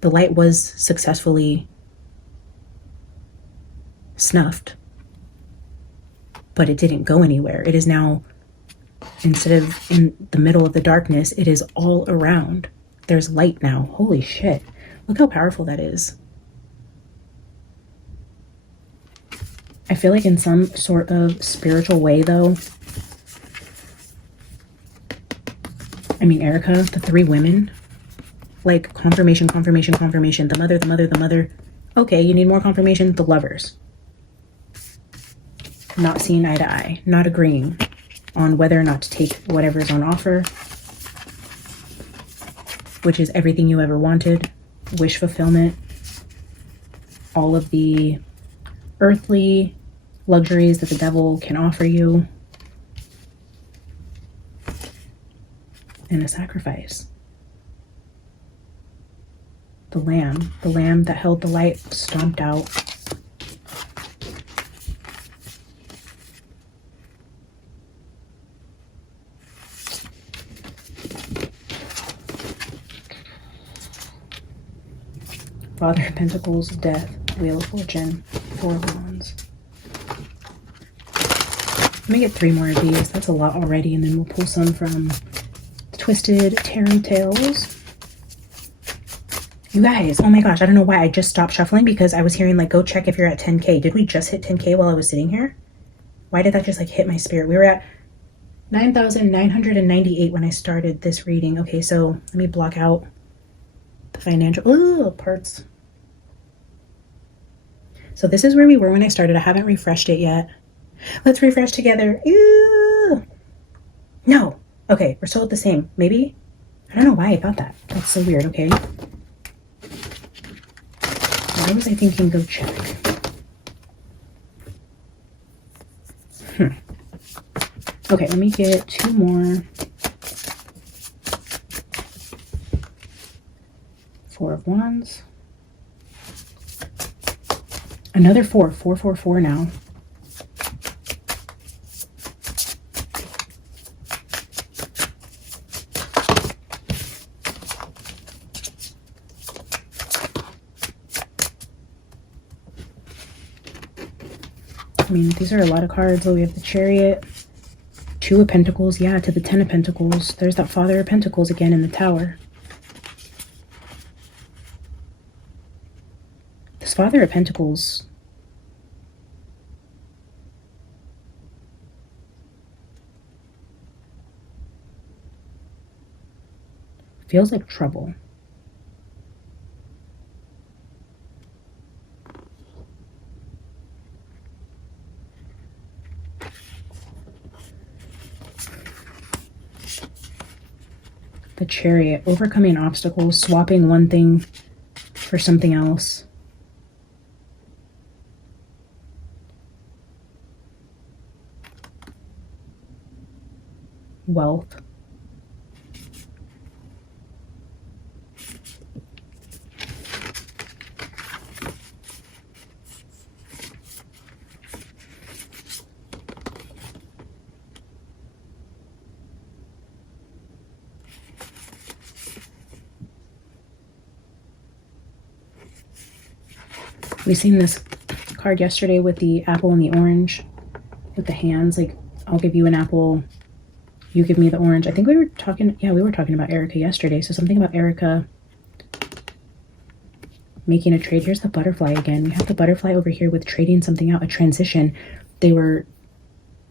The light was successfully snuffed, but it didn't go anywhere. It is now, instead of in the middle of the darkness, it is all around. There's light now. Holy shit. Look how powerful that is. I feel like in some sort of spiritual way, though, I mean, Erica, the 3 women, like confirmation, confirmation, confirmation, the mother, the mother, the mother. Okay, you need more confirmation. The Lovers. Not seeing eye to eye, not agreeing on whether or not to take whatever is on offer, which is everything you ever wanted, wish fulfillment, all of the earthly luxuries that the Devil can offer you, and a sacrifice. The lamb that held the light, stomped out. Father of Pentacles, Death, Wheel of Fortune, Four of Wands. Let me get 3 more of these. That's a lot already, and then we'll pull some from Twisted Tarot Tales. You guys, oh my gosh, I don't know why I just stopped shuffling, because I was hearing like, go check if you're at 10K. Did we just hit 10K while I was sitting here? Why did that just like hit my spirit? We were at 9,998 when I started this reading. Okay, so let me block out the financial parts. So this is where we were when I started. I haven't refreshed it yet. Let's refresh together. Ew. No. Okay, we're still at the same. Maybe? I don't know why I thought that. That's so weird, okay? Why was I thinking go check? Okay, let me get 2 more. 4 of Wands. Another 4. 4, 4, 4 now. I mean, these are a lot of cards. Oh, we have the Chariot. 2 of Pentacles. Yeah, to the 10 of Pentacles. There's that Father of Pentacles again in the Tower. This Father of Pentacles feels like trouble. The Chariot, overcoming obstacles, swapping one thing for something else. Wealth. We seen this card yesterday with the apple and the orange, with the hands, like, I'll give you an apple, you give me the orange. I think we were talking, yeah, we were talking about Erica yesterday. So something about Erica making a trade. Here's the butterfly again. We have the butterfly over here with trading something out, a transition. They were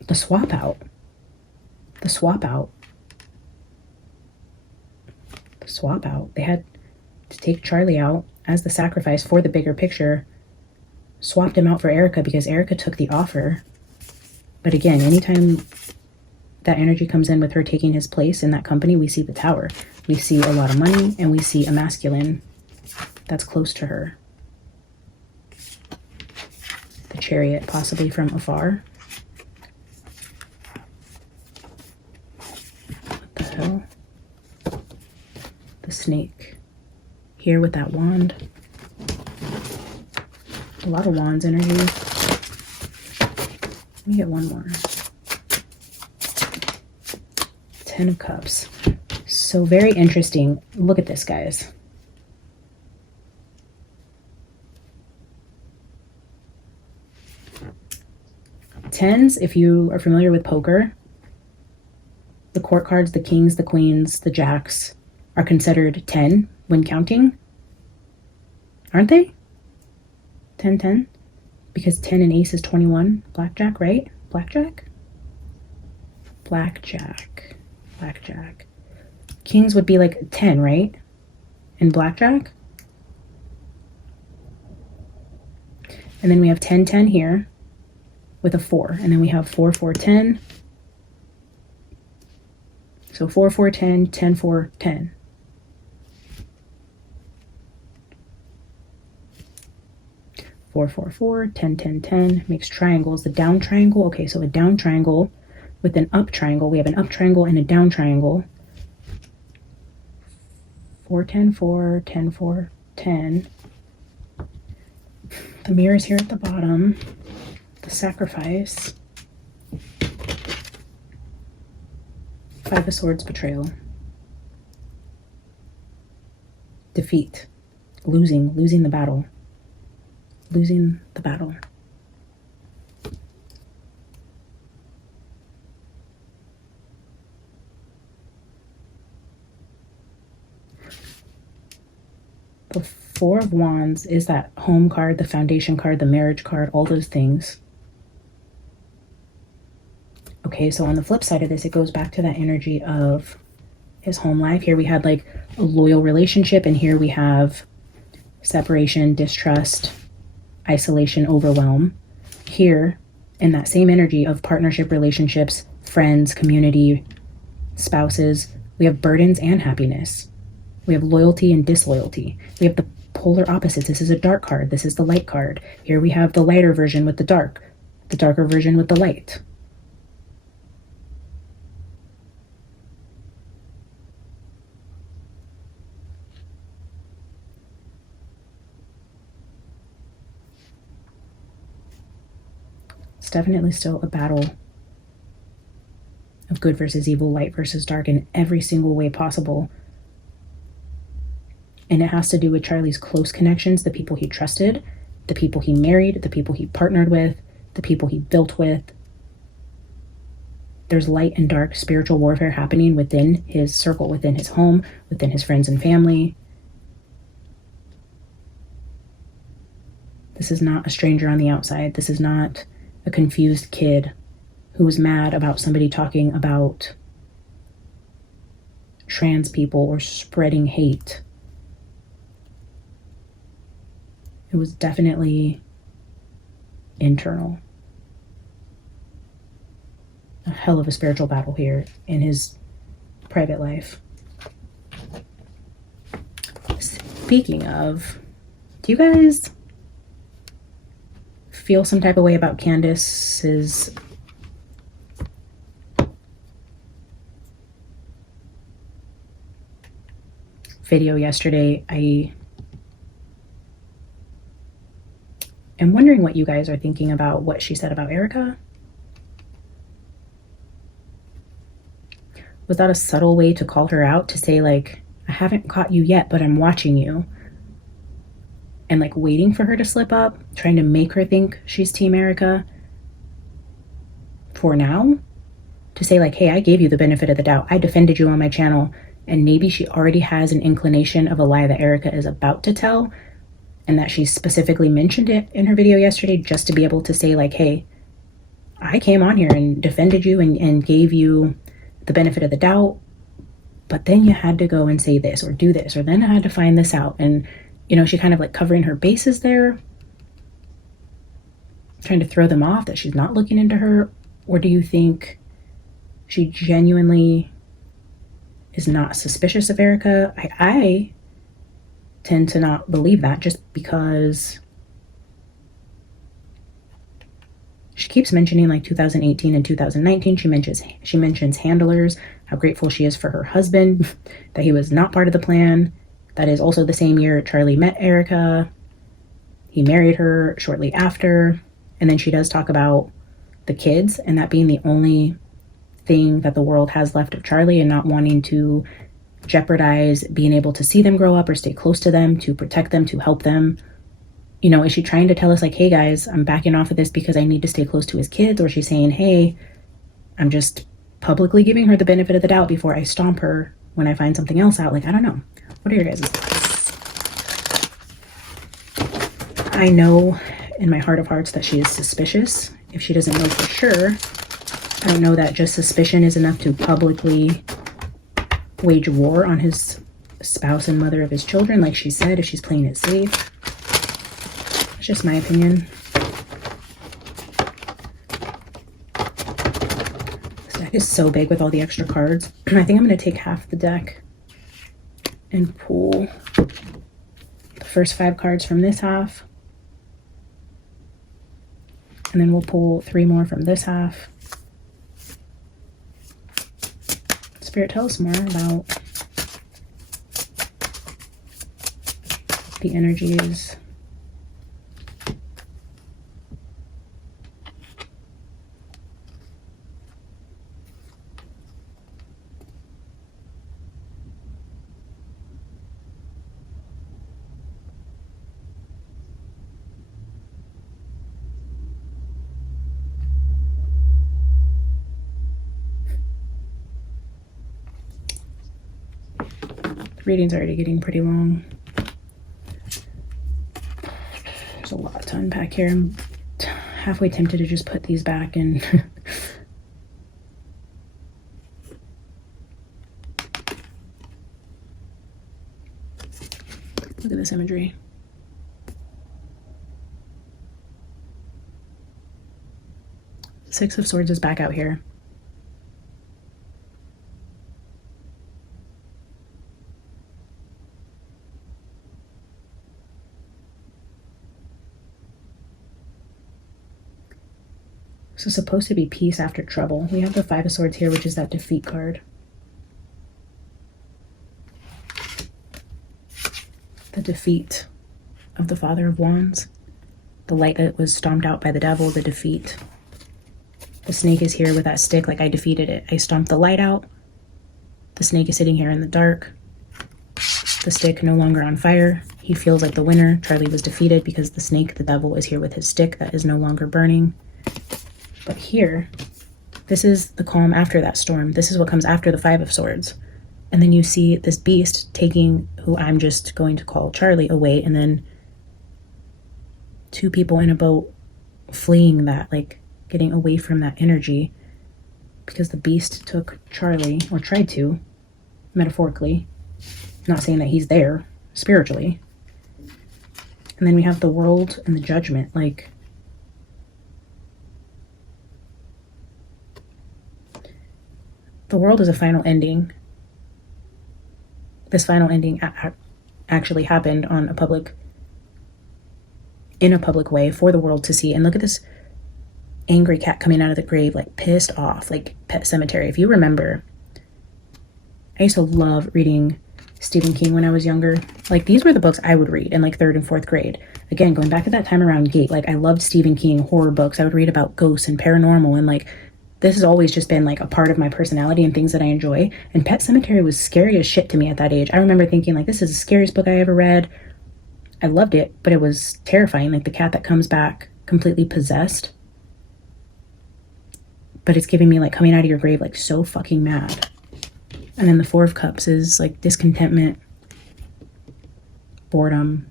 the swap out. The swap out. The swap out. They had to take Charlie out as the sacrifice for the bigger picture. Swapped him out for Erica because Erica took the offer. But again, anytime that energy comes in with her taking his place in that company, we see the Tower. We see a lot of money, and we see a masculine that's close to her. The Chariot, possibly from afar. What the hell? The Snake. Here with that wand. A lot of wands energy. Let me get one more. 10 of Cups. So very interesting. Look at this, guys. Tens, if you are familiar with poker, the court cards, the kings, the queens, the jacks are considered 10 when counting. Aren't they? 10, 10? Because 10 and ace is 21. Blackjack, right? Blackjack? Blackjack. Blackjack. Kings would be like 10, right? In blackjack. And then we have 10, 10 here with a 4. And then we have 4, 4, 10. So 4, 4, 10, 10, 4, 10. Four, 4, 4, 10, 10, 10 makes triangles. The down triangle. Okay, so a down triangle with an up triangle. We have an up triangle and a down triangle. 4, 10, 4, 10, 4, 10. The mirror's here at the bottom. The sacrifice. 5 of Swords, betrayal. Defeat. losing the battle. Losing the battle. The Four of Wands is that home card, the foundation card, the marriage card, all those things. Okay, so on the flip side of this, it goes back to that energy of his home life. Here we had like a loyal relationship, and here we have separation, distrust, isolation, overwhelm. Here, in that same energy of partnership, relationships, friends, community, spouses, we have burdens and happiness. We have loyalty and disloyalty. We have the polar opposites. This is a dark card. This is the light card. Here we have the lighter version with the dark, the darker version with the light. It's definitely still a battle of good versus evil, light versus dark in every single way possible. And it has to do with Charlie's close connections, the people he trusted, the people he married, the people he partnered with, the people he built with. There's light and dark spiritual warfare happening within his circle, within his home, within his friends and family. This is not a stranger on the outside. This is not a confused kid who was mad about somebody talking about trans people or spreading hate. It was definitely internal. A hell of a spiritual battle here in his private life. Speaking of, do you guys feel some type of way about Candace's video yesterday? I am wondering what you guys are thinking about what she said about Erica. Was that a subtle way to call her out, to say like, I haven't caught you yet, but I'm watching you? And like waiting for her to slip up, trying to make her think she's Team Erica for now? To say like, hey, I gave you the benefit of the doubt. I defended you on my channel. And maybe she already has an inclination of a lie that Erica is about to tell, and that she specifically mentioned it in her video yesterday just to be able to say like, hey, I came on here and defended you and gave you the benefit of the doubt, but then you had to go and say this or do this, or then I had to find this out. And, you know, she kind of like covering her bases there, trying to throw them off that she's not looking into her. Or do you think she genuinely is not suspicious of Erica? I tend to not believe that, just because she keeps mentioning like 2018 and 2019. She mentions handlers, how grateful she is for her husband, that he was not part of the plan. That is also the same year Charlie met Erica. He married her shortly after. And then she does talk about the kids and that being the only thing that the world has left of Charlie, and not wanting to jeopardize being able to see them grow up or stay close to them, to protect them, to help them. You know, is she trying to tell us like, hey guys, I'm backing off of this because I need to stay close to his kids? Or is she saying, hey, I'm just publicly giving her the benefit of the doubt before I stomp her when I find something else out? Like, I don't know. What are your guys' thoughts? I know in my heart of hearts that she is suspicious. If she doesn't know for sure, I don't know that just suspicion is enough to publicly wage war on his spouse and mother of his children, like she said, if she's playing it safe. It's just my opinion. This deck is so big with all the extra cards. I think I'm going to take half the deck and pull the first 5 cards from this half. And then we'll pull 3 more from this half. Spirit, tell us more about the energies. The reading's already getting pretty long. There's a lot to unpack here. I'm halfway tempted to just put these back and look at this imagery. Six of Swords is back out here. So it's supposed to be peace after trouble. We have the Five of Swords here, which is that defeat card. The defeat of the Father of Wands. The light that was stomped out by the devil, the defeat. The snake is here with that stick, like I defeated it. I stomped the light out. The snake is sitting here in the dark. The stick no longer on fire. He feels like the winner. Charlie was defeated because the snake, the devil, is here with his stick that is no longer burning. But here, this is the calm after that storm. This is what comes after the Five of Swords. And then you see this beast taking who I'm just going to call Charlie away, and then two people in a boat fleeing that, like getting away from that energy, because the beast took Charlie, or tried to, metaphorically. Not saying that he's there spiritually. And then we have the World and the Judgment. Like, the World is a final ending. This final ending actually happened on a public, in a public way for the world to see. And look at this angry cat coming out of the grave, like pissed off, like Pet Sematary. If you remember, I used to love reading Stephen King when I was younger. Like, these were the books I would read in like 3rd and 4th grade. Again, going back to that time around Gate, like I loved Stephen King horror books. I would read about ghosts and paranormal, and like this has always just been like a part of my personality and things that I enjoy. And Pet Sematary was scary as shit to me at that age. I remember thinking like, this is the scariest book I ever read. I loved it, but it was terrifying. Like the cat that comes back completely possessed. But it's giving me like coming out of your grave like so fucking mad. And then the Four of Cups is like discontentment, boredom,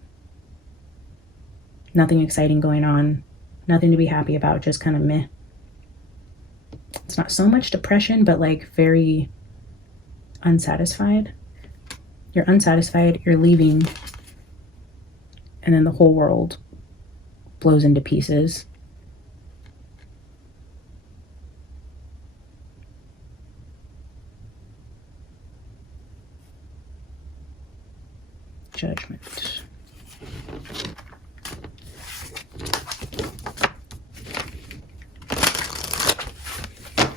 nothing exciting going on, nothing to be happy about, just kind of meh. It's not so much depression, but like very unsatisfied. You're unsatisfied, you're leaving, and then the whole world blows into pieces. Judgment.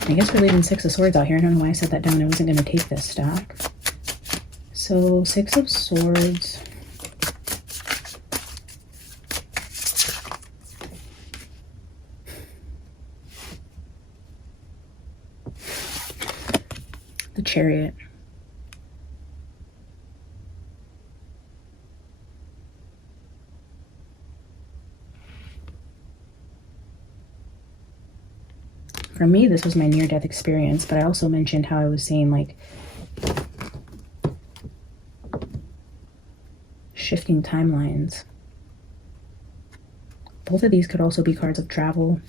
I guess we're leaving Six of Swords out here. I don't know why I set that down. I wasn't going to take this stack. So Six of Swords. The Chariot. For me, this was my near-death experience, but I also mentioned how I was saying, like, shifting timelines. Both of these could also be cards of travel.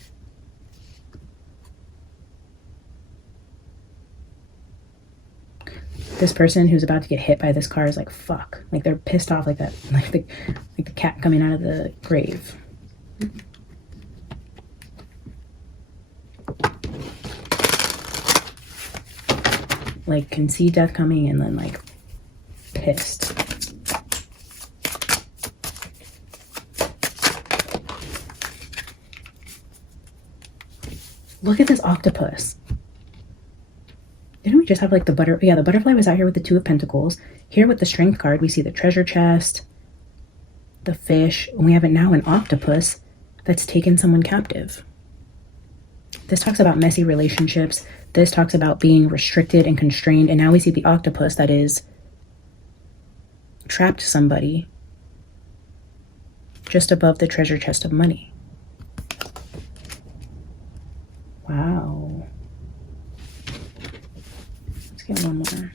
This person who's about to get hit by this car is like, fuck. Like, they're pissed off like that. Like the cat coming out of the grave. Like, can see death coming and then like pissed. Look at this octopus. Didn't we just have like the butterfly? Yeah, the butterfly was out here with the Two of Pentacles. Here with the Strength card, we see the treasure chest, the fish, and we have it now an octopus that's taken someone captive. This talks about messy relationships. This talks about being restricted and constrained. And now we see the octopus that is trapped somebody just above the treasure chest of money. Wow. Let's get one more.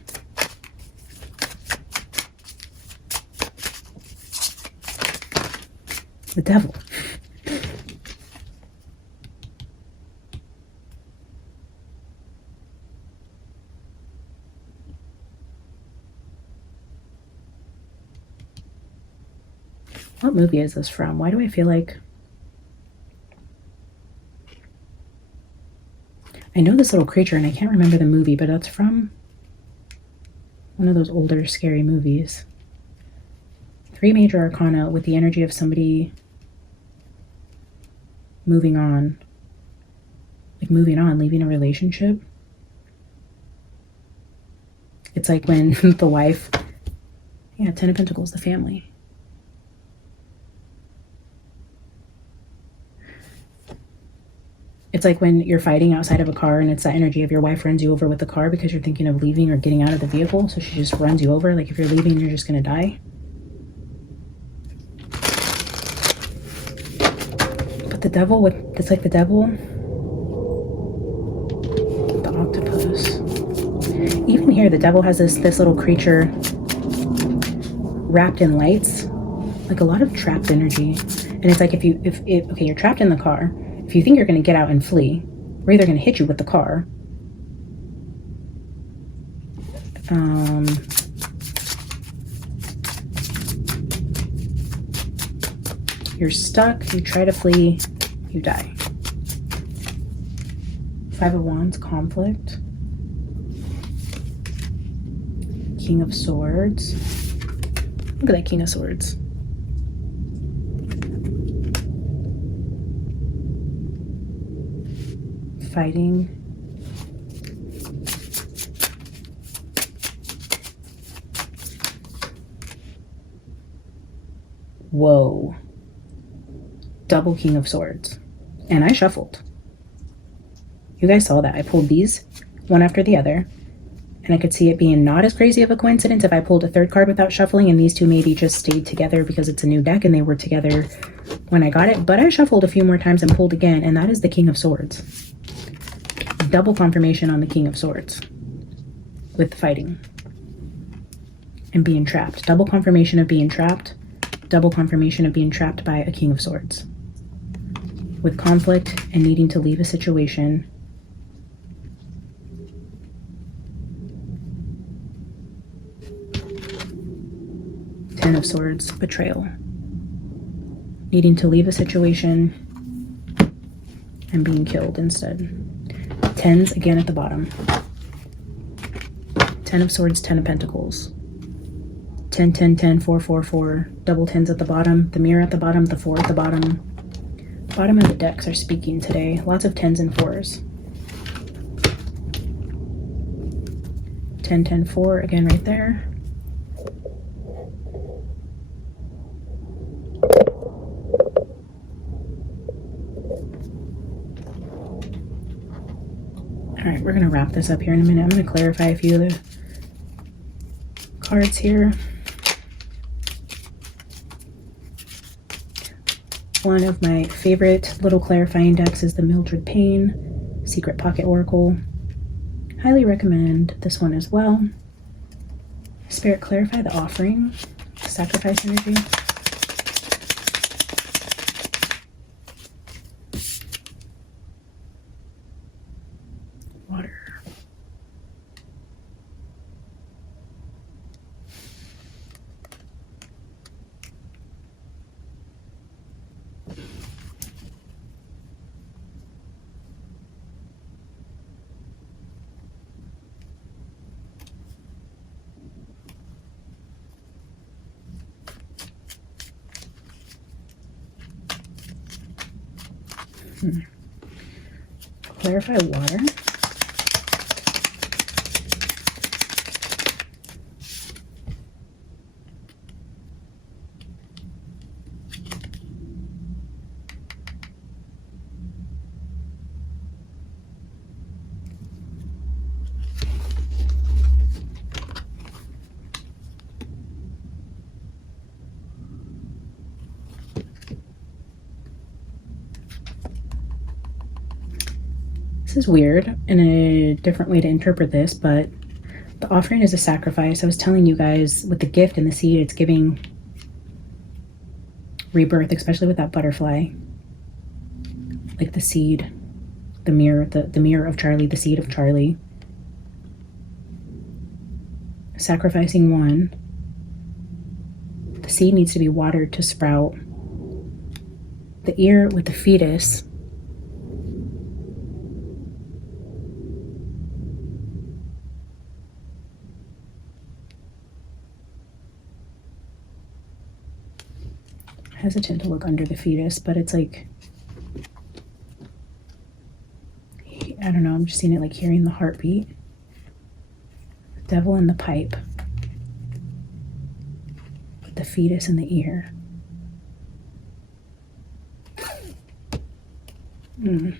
The devil. What movie is this from? Why do I feel like... I know this little creature and I can't remember the movie, but that's from one of those older scary movies. 3 major arcana with the energy of somebody moving on. Like moving on, leaving a relationship. It's like when the wife... Yeah, 10 of Pentacles, the family. It's like when you're fighting outside of a car and it's that energy of your wife runs you over with the car because you're thinking of leaving or getting out of the vehicle. So she just runs you over. Like if you're leaving, you're just going to die. But the devil, it's like the devil, the octopus. Even here, the devil has this little creature wrapped in lights, like a lot of trapped energy. And it's like okay, you're trapped in the car. If you think you're going to get out and flee, we're either going to hit you with the car. You're stuck, you try to flee, you die. 5 of Wands, conflict. King of Swords. Look at that King of Swords. Fighting. Whoa. Double King of Swords. And I shuffled. You guys saw that. I pulled these one after the other. And I could see it being not as crazy of a coincidence if I pulled a 3rd card without shuffling and these two maybe just stayed together because it's a new deck and they were together when I got it. But I shuffled a few more times and pulled again, and that is the King of Swords. Double confirmation on the King of Swords with fighting and being trapped. Double confirmation of being trapped. Double confirmation of being trapped by a King of Swords with conflict and needing to leave a situation. Ten of Swords, betrayal. Needing to leave a situation and being killed instead. 10s again at the bottom. 10 of Swords, 10 of Pentacles. 10, 10, 10, 4, 4, 4. Double 10s at the bottom. The mirror at the bottom. The 4 at the bottom. Bottom of the decks are speaking today. Lots of 10s and 4s. 10, 10, 4 again right there. All right, we're going to wrap this up here in a minute. I'm going to clarify a few of the cards here. One of my favorite little clarifying decks is the Mildred Payne Secret Pocket Oracle. Highly recommend this one as well. Spirit, clarify the offering, sacrifice energy. Water. Clarify water. This is weird and a different way to interpret this, but the offering is a sacrifice. I was telling you guys with the gift and the seed, it's giving rebirth, especially with that butterfly. Like the seed, the mirror, the mirror of Charlie, the seed of Charlie. Sacrificing one. The seed needs to be watered to sprout. The ear with the fetus. Hesitant to look under the fetus, but it's like, I don't know, I'm just seeing it like hearing the heartbeat. The devil in the pipe. Put the fetus in the ear. Oh,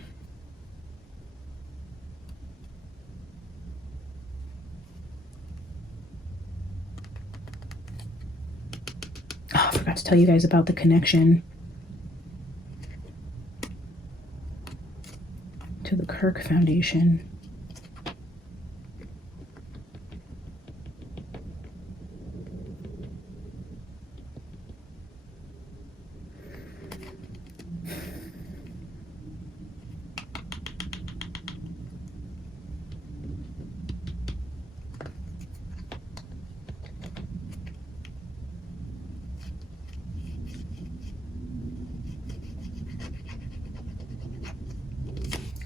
I forgot to tell you guys about the connection to the Kirk Foundation.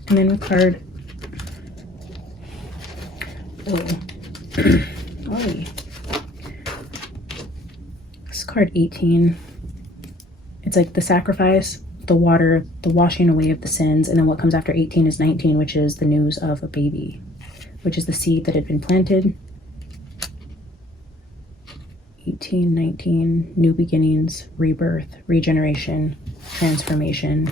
And then with card, this card 18, it's like the sacrifice, the water, the washing away of the sins, and then what comes after 18 is 19, which is the news of a baby, which is the seed that had been planted. 18, 19, new beginnings, rebirth, regeneration, transformation.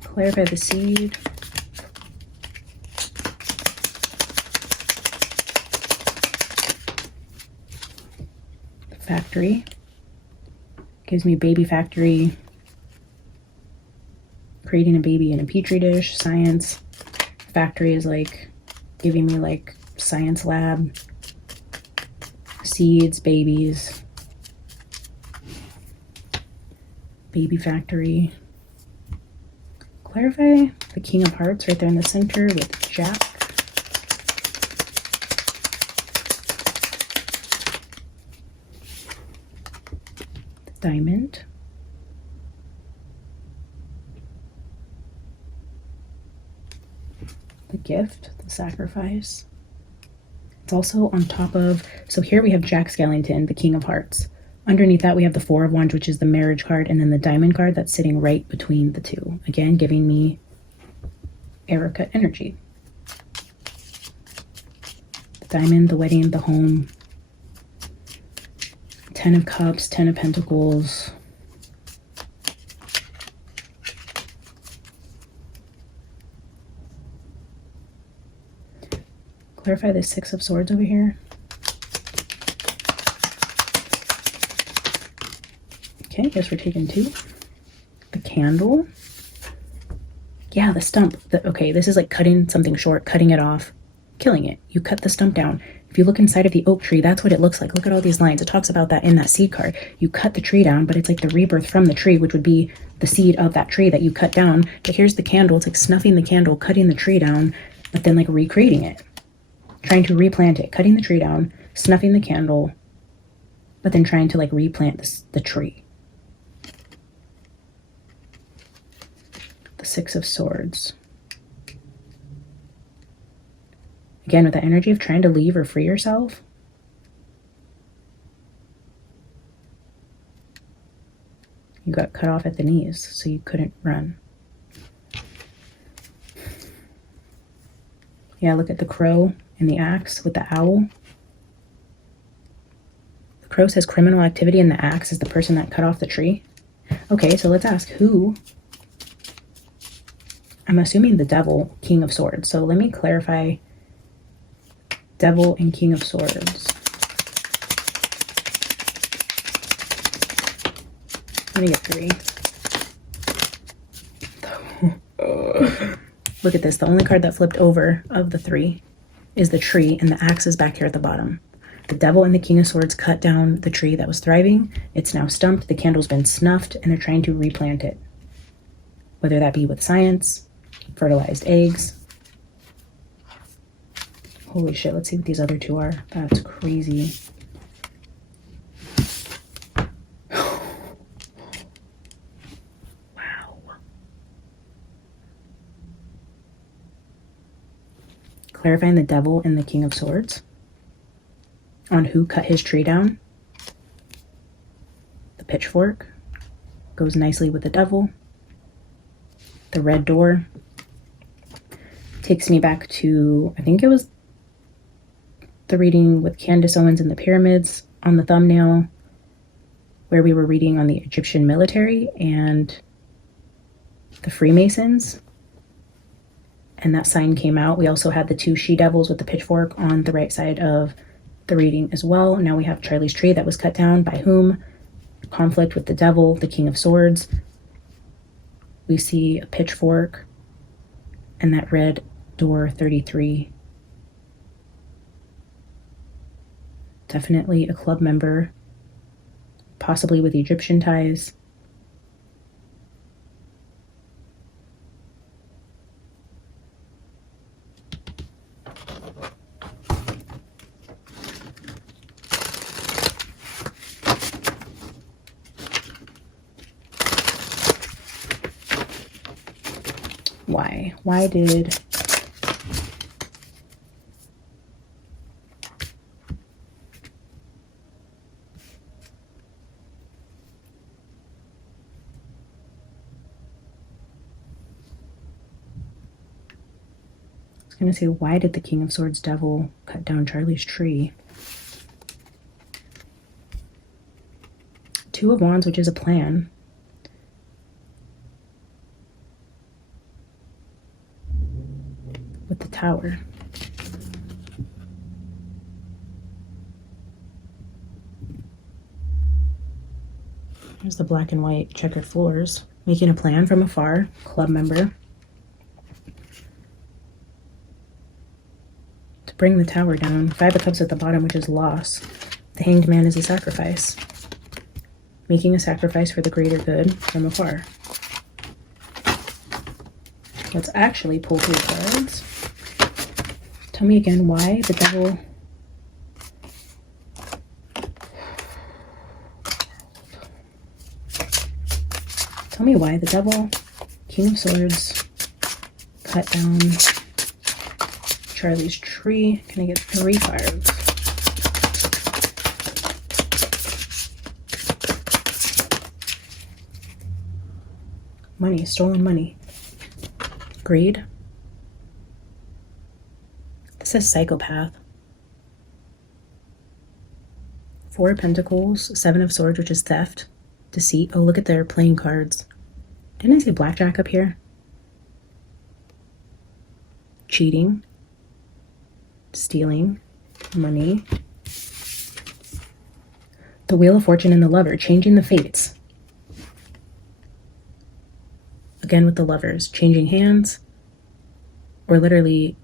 Clarify the seed. Factory. Gives me baby factory. Creating a baby in a petri dish. Science. Factory is like giving me like science lab. Seeds, babies. Baby factory. Clarify the King of Hearts right there in the center with Jack. The Diamond. The Gift, the Sacrifice. It's also on top of, so here we have Jack Skellington, the King of Hearts. Underneath that, we have the Four of Wands, which is the marriage card, and then the Diamond card that's sitting right between the two. Again, giving me Erica energy. The Diamond, the wedding, the home. 10 of Cups, 10 of Pentacles. Clarify the Six of Swords over here. Okay, guess we're taking two. The Candle. Yeah, the stump. Okay, this is like cutting something short, cutting it off, killing it. You cut the stump down. If you look inside of the oak tree, that's what it looks like. Look at all these lines. It talks about that in that seed card. You cut the tree down, but it's like the rebirth from the tree, which would be the seed of that tree that you cut down. But here's the candle. It's like snuffing the candle, cutting the tree down, but then like recreating it. Trying to replant it, cutting the tree down, snuffing the candle, but then trying to like replant the tree. The Six of Swords. Again, with the energy of trying to leave or free yourself. You got cut off at the knees, so you couldn't run. Yeah, look at the crow and the axe with the owl. The crow says criminal activity and the axe is the person that cut off the tree. Okay, so let's ask who. I'm assuming the devil, King of Swords. So let me clarify devil and King of Swords. I'm gonna get 3. Look at this. The only card that flipped over of the 3 is the tree, and the axe is back here at the bottom. The devil and the king of swords cut down the tree that was thriving. It's now stumped. The candle's been snuffed, and they're trying to replant it. Whether that be with science, fertilized eggs. Holy shit, let's see what these other 2 are. That's crazy. Clarifying the devil and the king of swords on who cut his tree down. The pitchfork goes nicely with the devil. The red door takes me back to, I think it was the reading with Candace Owens in the pyramids on the thumbnail, where we were reading on the Egyptian military and the Freemasons. And that sign came out. We also had the 2 she-devils with the pitchfork on the right side of the reading as well. Now we have Charlie's tree that was cut down by whom? Conflict with the devil, the king of swords. We see a pitchfork and that red door 33. Definitely a club member, possibly with Egyptian ties. Why? Why did... I was going to say, why did the King of Swords devil cut down Charlie's tree? 2 of Wands, which is a plan. With the Tower. There's the black and white checkered floors. Making a plan from afar, club member. To bring the Tower down. 5 of Cups at the bottom, which is loss. The Hanged Man is a sacrifice. Making a sacrifice for the greater good from afar. Let's actually pull 3 cards. Tell me again why the devil... Tell me why the devil, King of Swords, cut down Charlie's tree. Can I get 3 cards? Money, stolen money. Greed. This says psychopath. 4 of Pentacles, 7 of Swords, which is theft. Deceit. Oh, look at their playing cards. Didn't I say blackjack up here? Cheating. Stealing. Money. The Wheel of Fortune and the Lover. Changing the fates. Again with the Lovers. Changing hands. Or literally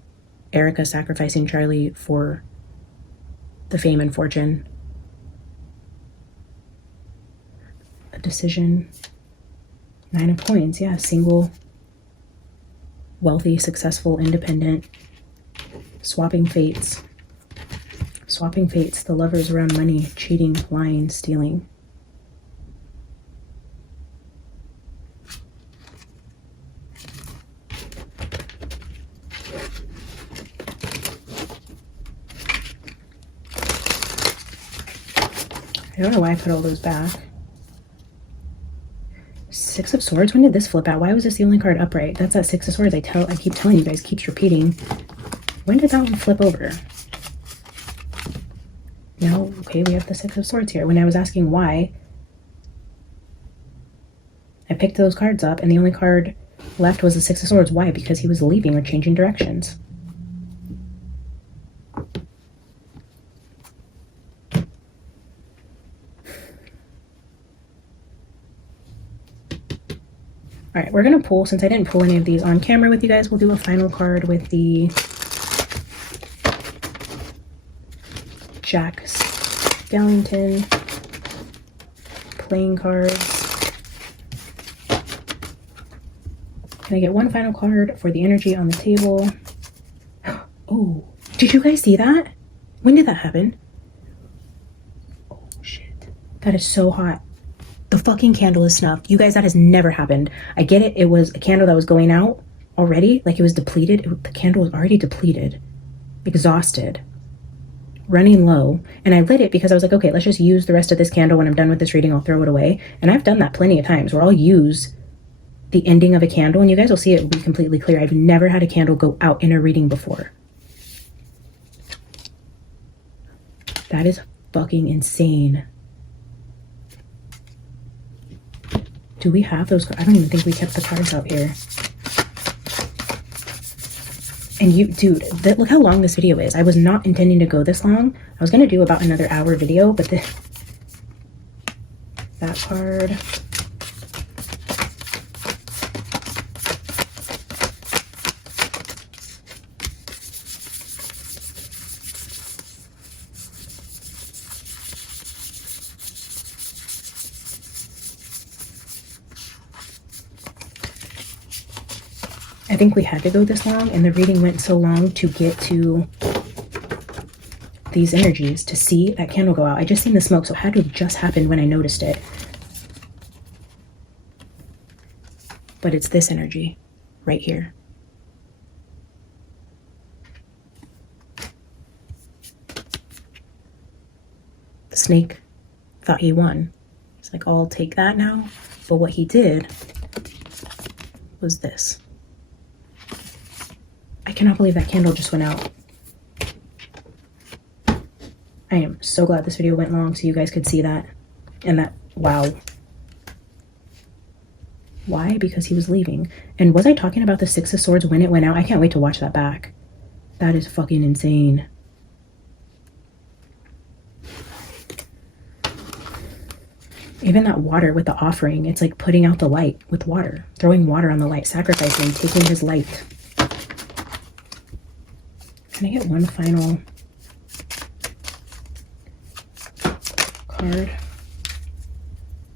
Erica sacrificing Charlie for the fame and fortune. A decision. 9 of Coins. Yeah, single, wealthy, successful, independent. Swapping fates. Swapping fates. The Lovers around money, cheating, lying, stealing. I don't know why I put all those back. 6 of Swords? When did this flip out? Why was this the only card upright? That's that 6 of Swords. I keep telling you guys, keeps repeating. When did that one flip over? No, okay, we have the 6 of Swords here. When I was asking why, I picked those cards up and the only card left was the 6 of Swords. Why? Because he was leaving or changing directions. All right, we're gonna pull, since I didn't pull any of these on camera with you guys, we'll do a final card with the Jack Skellington playing cards. Can I get one final card for the energy on the table? Oh, did you guys see that? When did that happen? Oh shit, that is so hot. The fucking candle is snuffed. You guys, that has never happened. I get it. It was a candle that was going out already. Like it was depleted. The candle was already depleted, exhausted, running low. And I lit it because I was like, okay, let's just use the rest of this candle. When I'm done with this reading, I'll throw it away. And I've done that plenty of times where I'll use the ending of a candle and you guys will see it will be completely clear. I've never had a candle go out in a reading before. That is fucking insane. Do we have those? I don't even think we kept the cards out here. And you, dude, look how long this video is. I was not intending to go this long. I was going to do about another hour video, but that card. I think we had to go this long, and the reading went so long to get to these energies, to see that candle go out. I just seen the smoke, so it had to have just happened when I noticed it. But it's this energy right here. The snake thought he won. He's like, I'll take that now. But what he did was this. I cannot believe that candle just went out. I am so glad this video went long so you guys could see that. And that, wow. Why? Because he was leaving. And was I talking about the Six of Swords when it went out? I can't wait to watch that back. That is fucking insane. Even that water with the offering, it's like putting out the light with water. Throwing water on the light, sacrificing, taking his light. Can I get one final card?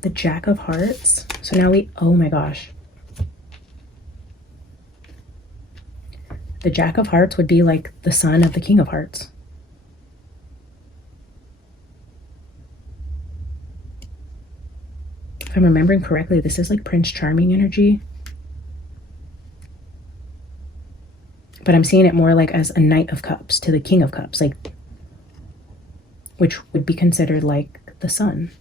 The Jack of Hearts. So now oh my gosh. The Jack of Hearts would be like the son of the King of Hearts. If I'm remembering correctly, this is like Prince Charming energy. But I'm seeing it more like as a Knight of Cups to the King of Cups, like, which would be considered like the sun.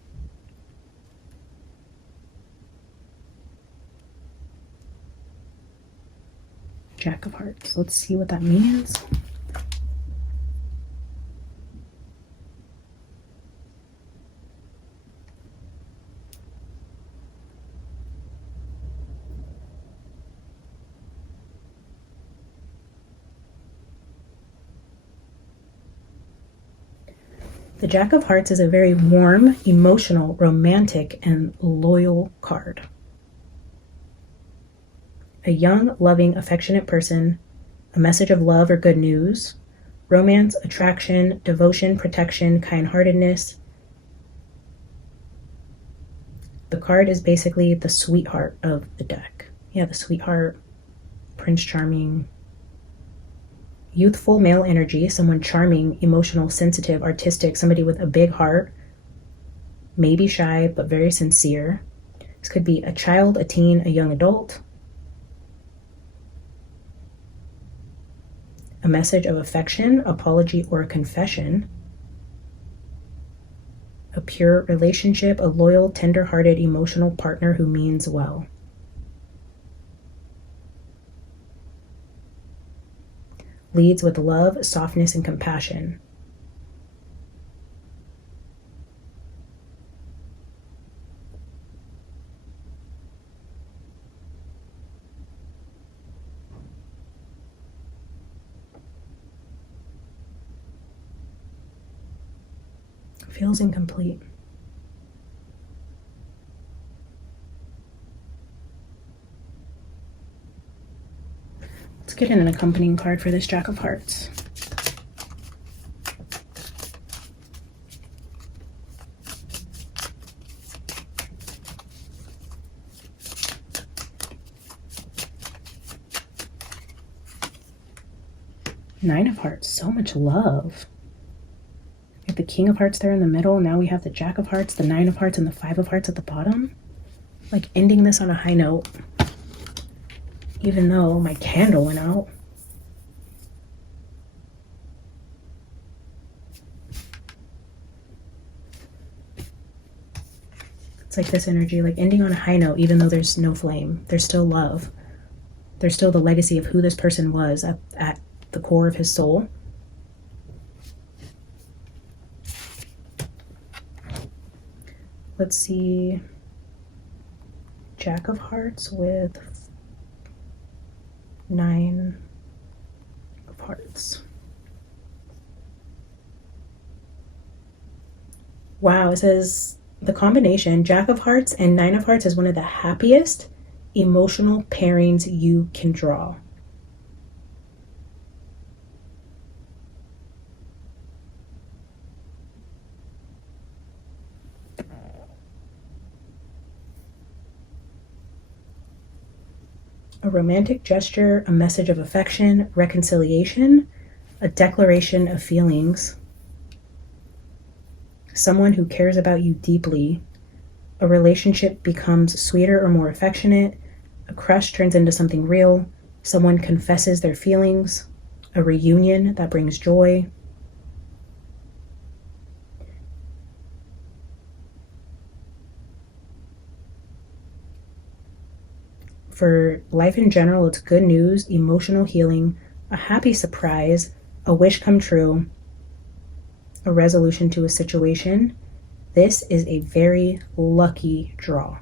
Jack of Hearts. Let's see what that means. The Jack of Hearts is a very warm, emotional, romantic, and loyal card. A young, loving, affectionate person, a message of love or good news, romance, attraction, devotion, protection, kind-heartedness. The card is basically the sweetheart of the deck. Yeah, the sweetheart, Prince Charming, youthful male energy, someone charming, emotional, sensitive, artistic, somebody with a big heart, maybe shy, but very sincere. This could be a child, a teen, a young adult. A message of affection, apology, or a confession. A pure relationship, a loyal, tender-hearted, emotional partner who means well. Leads with love, softness, and compassion. Feels incomplete. Let's get in an accompanying card for this Jack of Hearts. Nine of Hearts, so much love. We have the King of Hearts there in the middle. Now we have the Jack of Hearts, the Nine of Hearts, and the Five of Hearts at the bottom. Like ending this on a high note, even though my candle went out. It's like this energy, like ending on a high note, even though there's no flame. There's still love. There's still the legacy of who this person was at the core of his soul. Let's see. Jack of Hearts with Nine of Hearts. Wow, it says the combination Jack of Hearts and Nine of Hearts is one of the happiest emotional pairings you can draw. A romantic gesture, a message of affection, reconciliation, a declaration of feelings, someone who cares about you deeply, a relationship becomes sweeter or more affectionate, a crush turns into something real, someone confesses their feelings, a reunion that brings joy. For life in general, it's good news, emotional healing, a happy surprise, a wish come true, a resolution to a situation. This is a very lucky draw.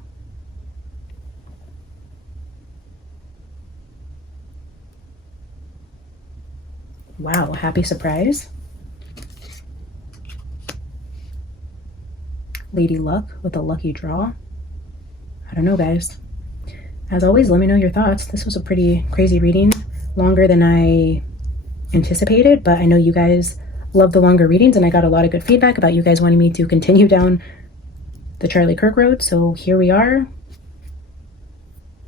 Wow, happy surprise. Lady Luck with a lucky draw. I don't know, guys. As always, let me know your thoughts. This was a pretty crazy reading, longer than I anticipated, but I know you guys love the longer readings, and I got a lot of good feedback about you guys wanting me to continue down the Charlie Kirk road. So here we are,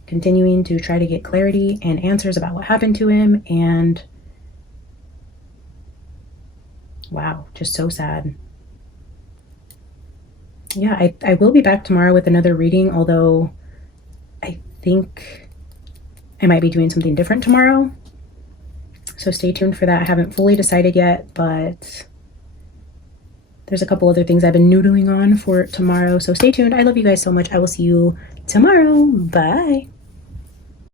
continuing to try to get clarity and answers about what happened to him. And wow, just so sad. Yeah, I will be back tomorrow with another reading, although I think I might be doing something different tomorrow. So stay tuned for that. I haven't fully decided yet, but there's a couple other things I've been noodling on for tomorrow. So stay tuned. I love you guys so much. I will see you tomorrow. Bye.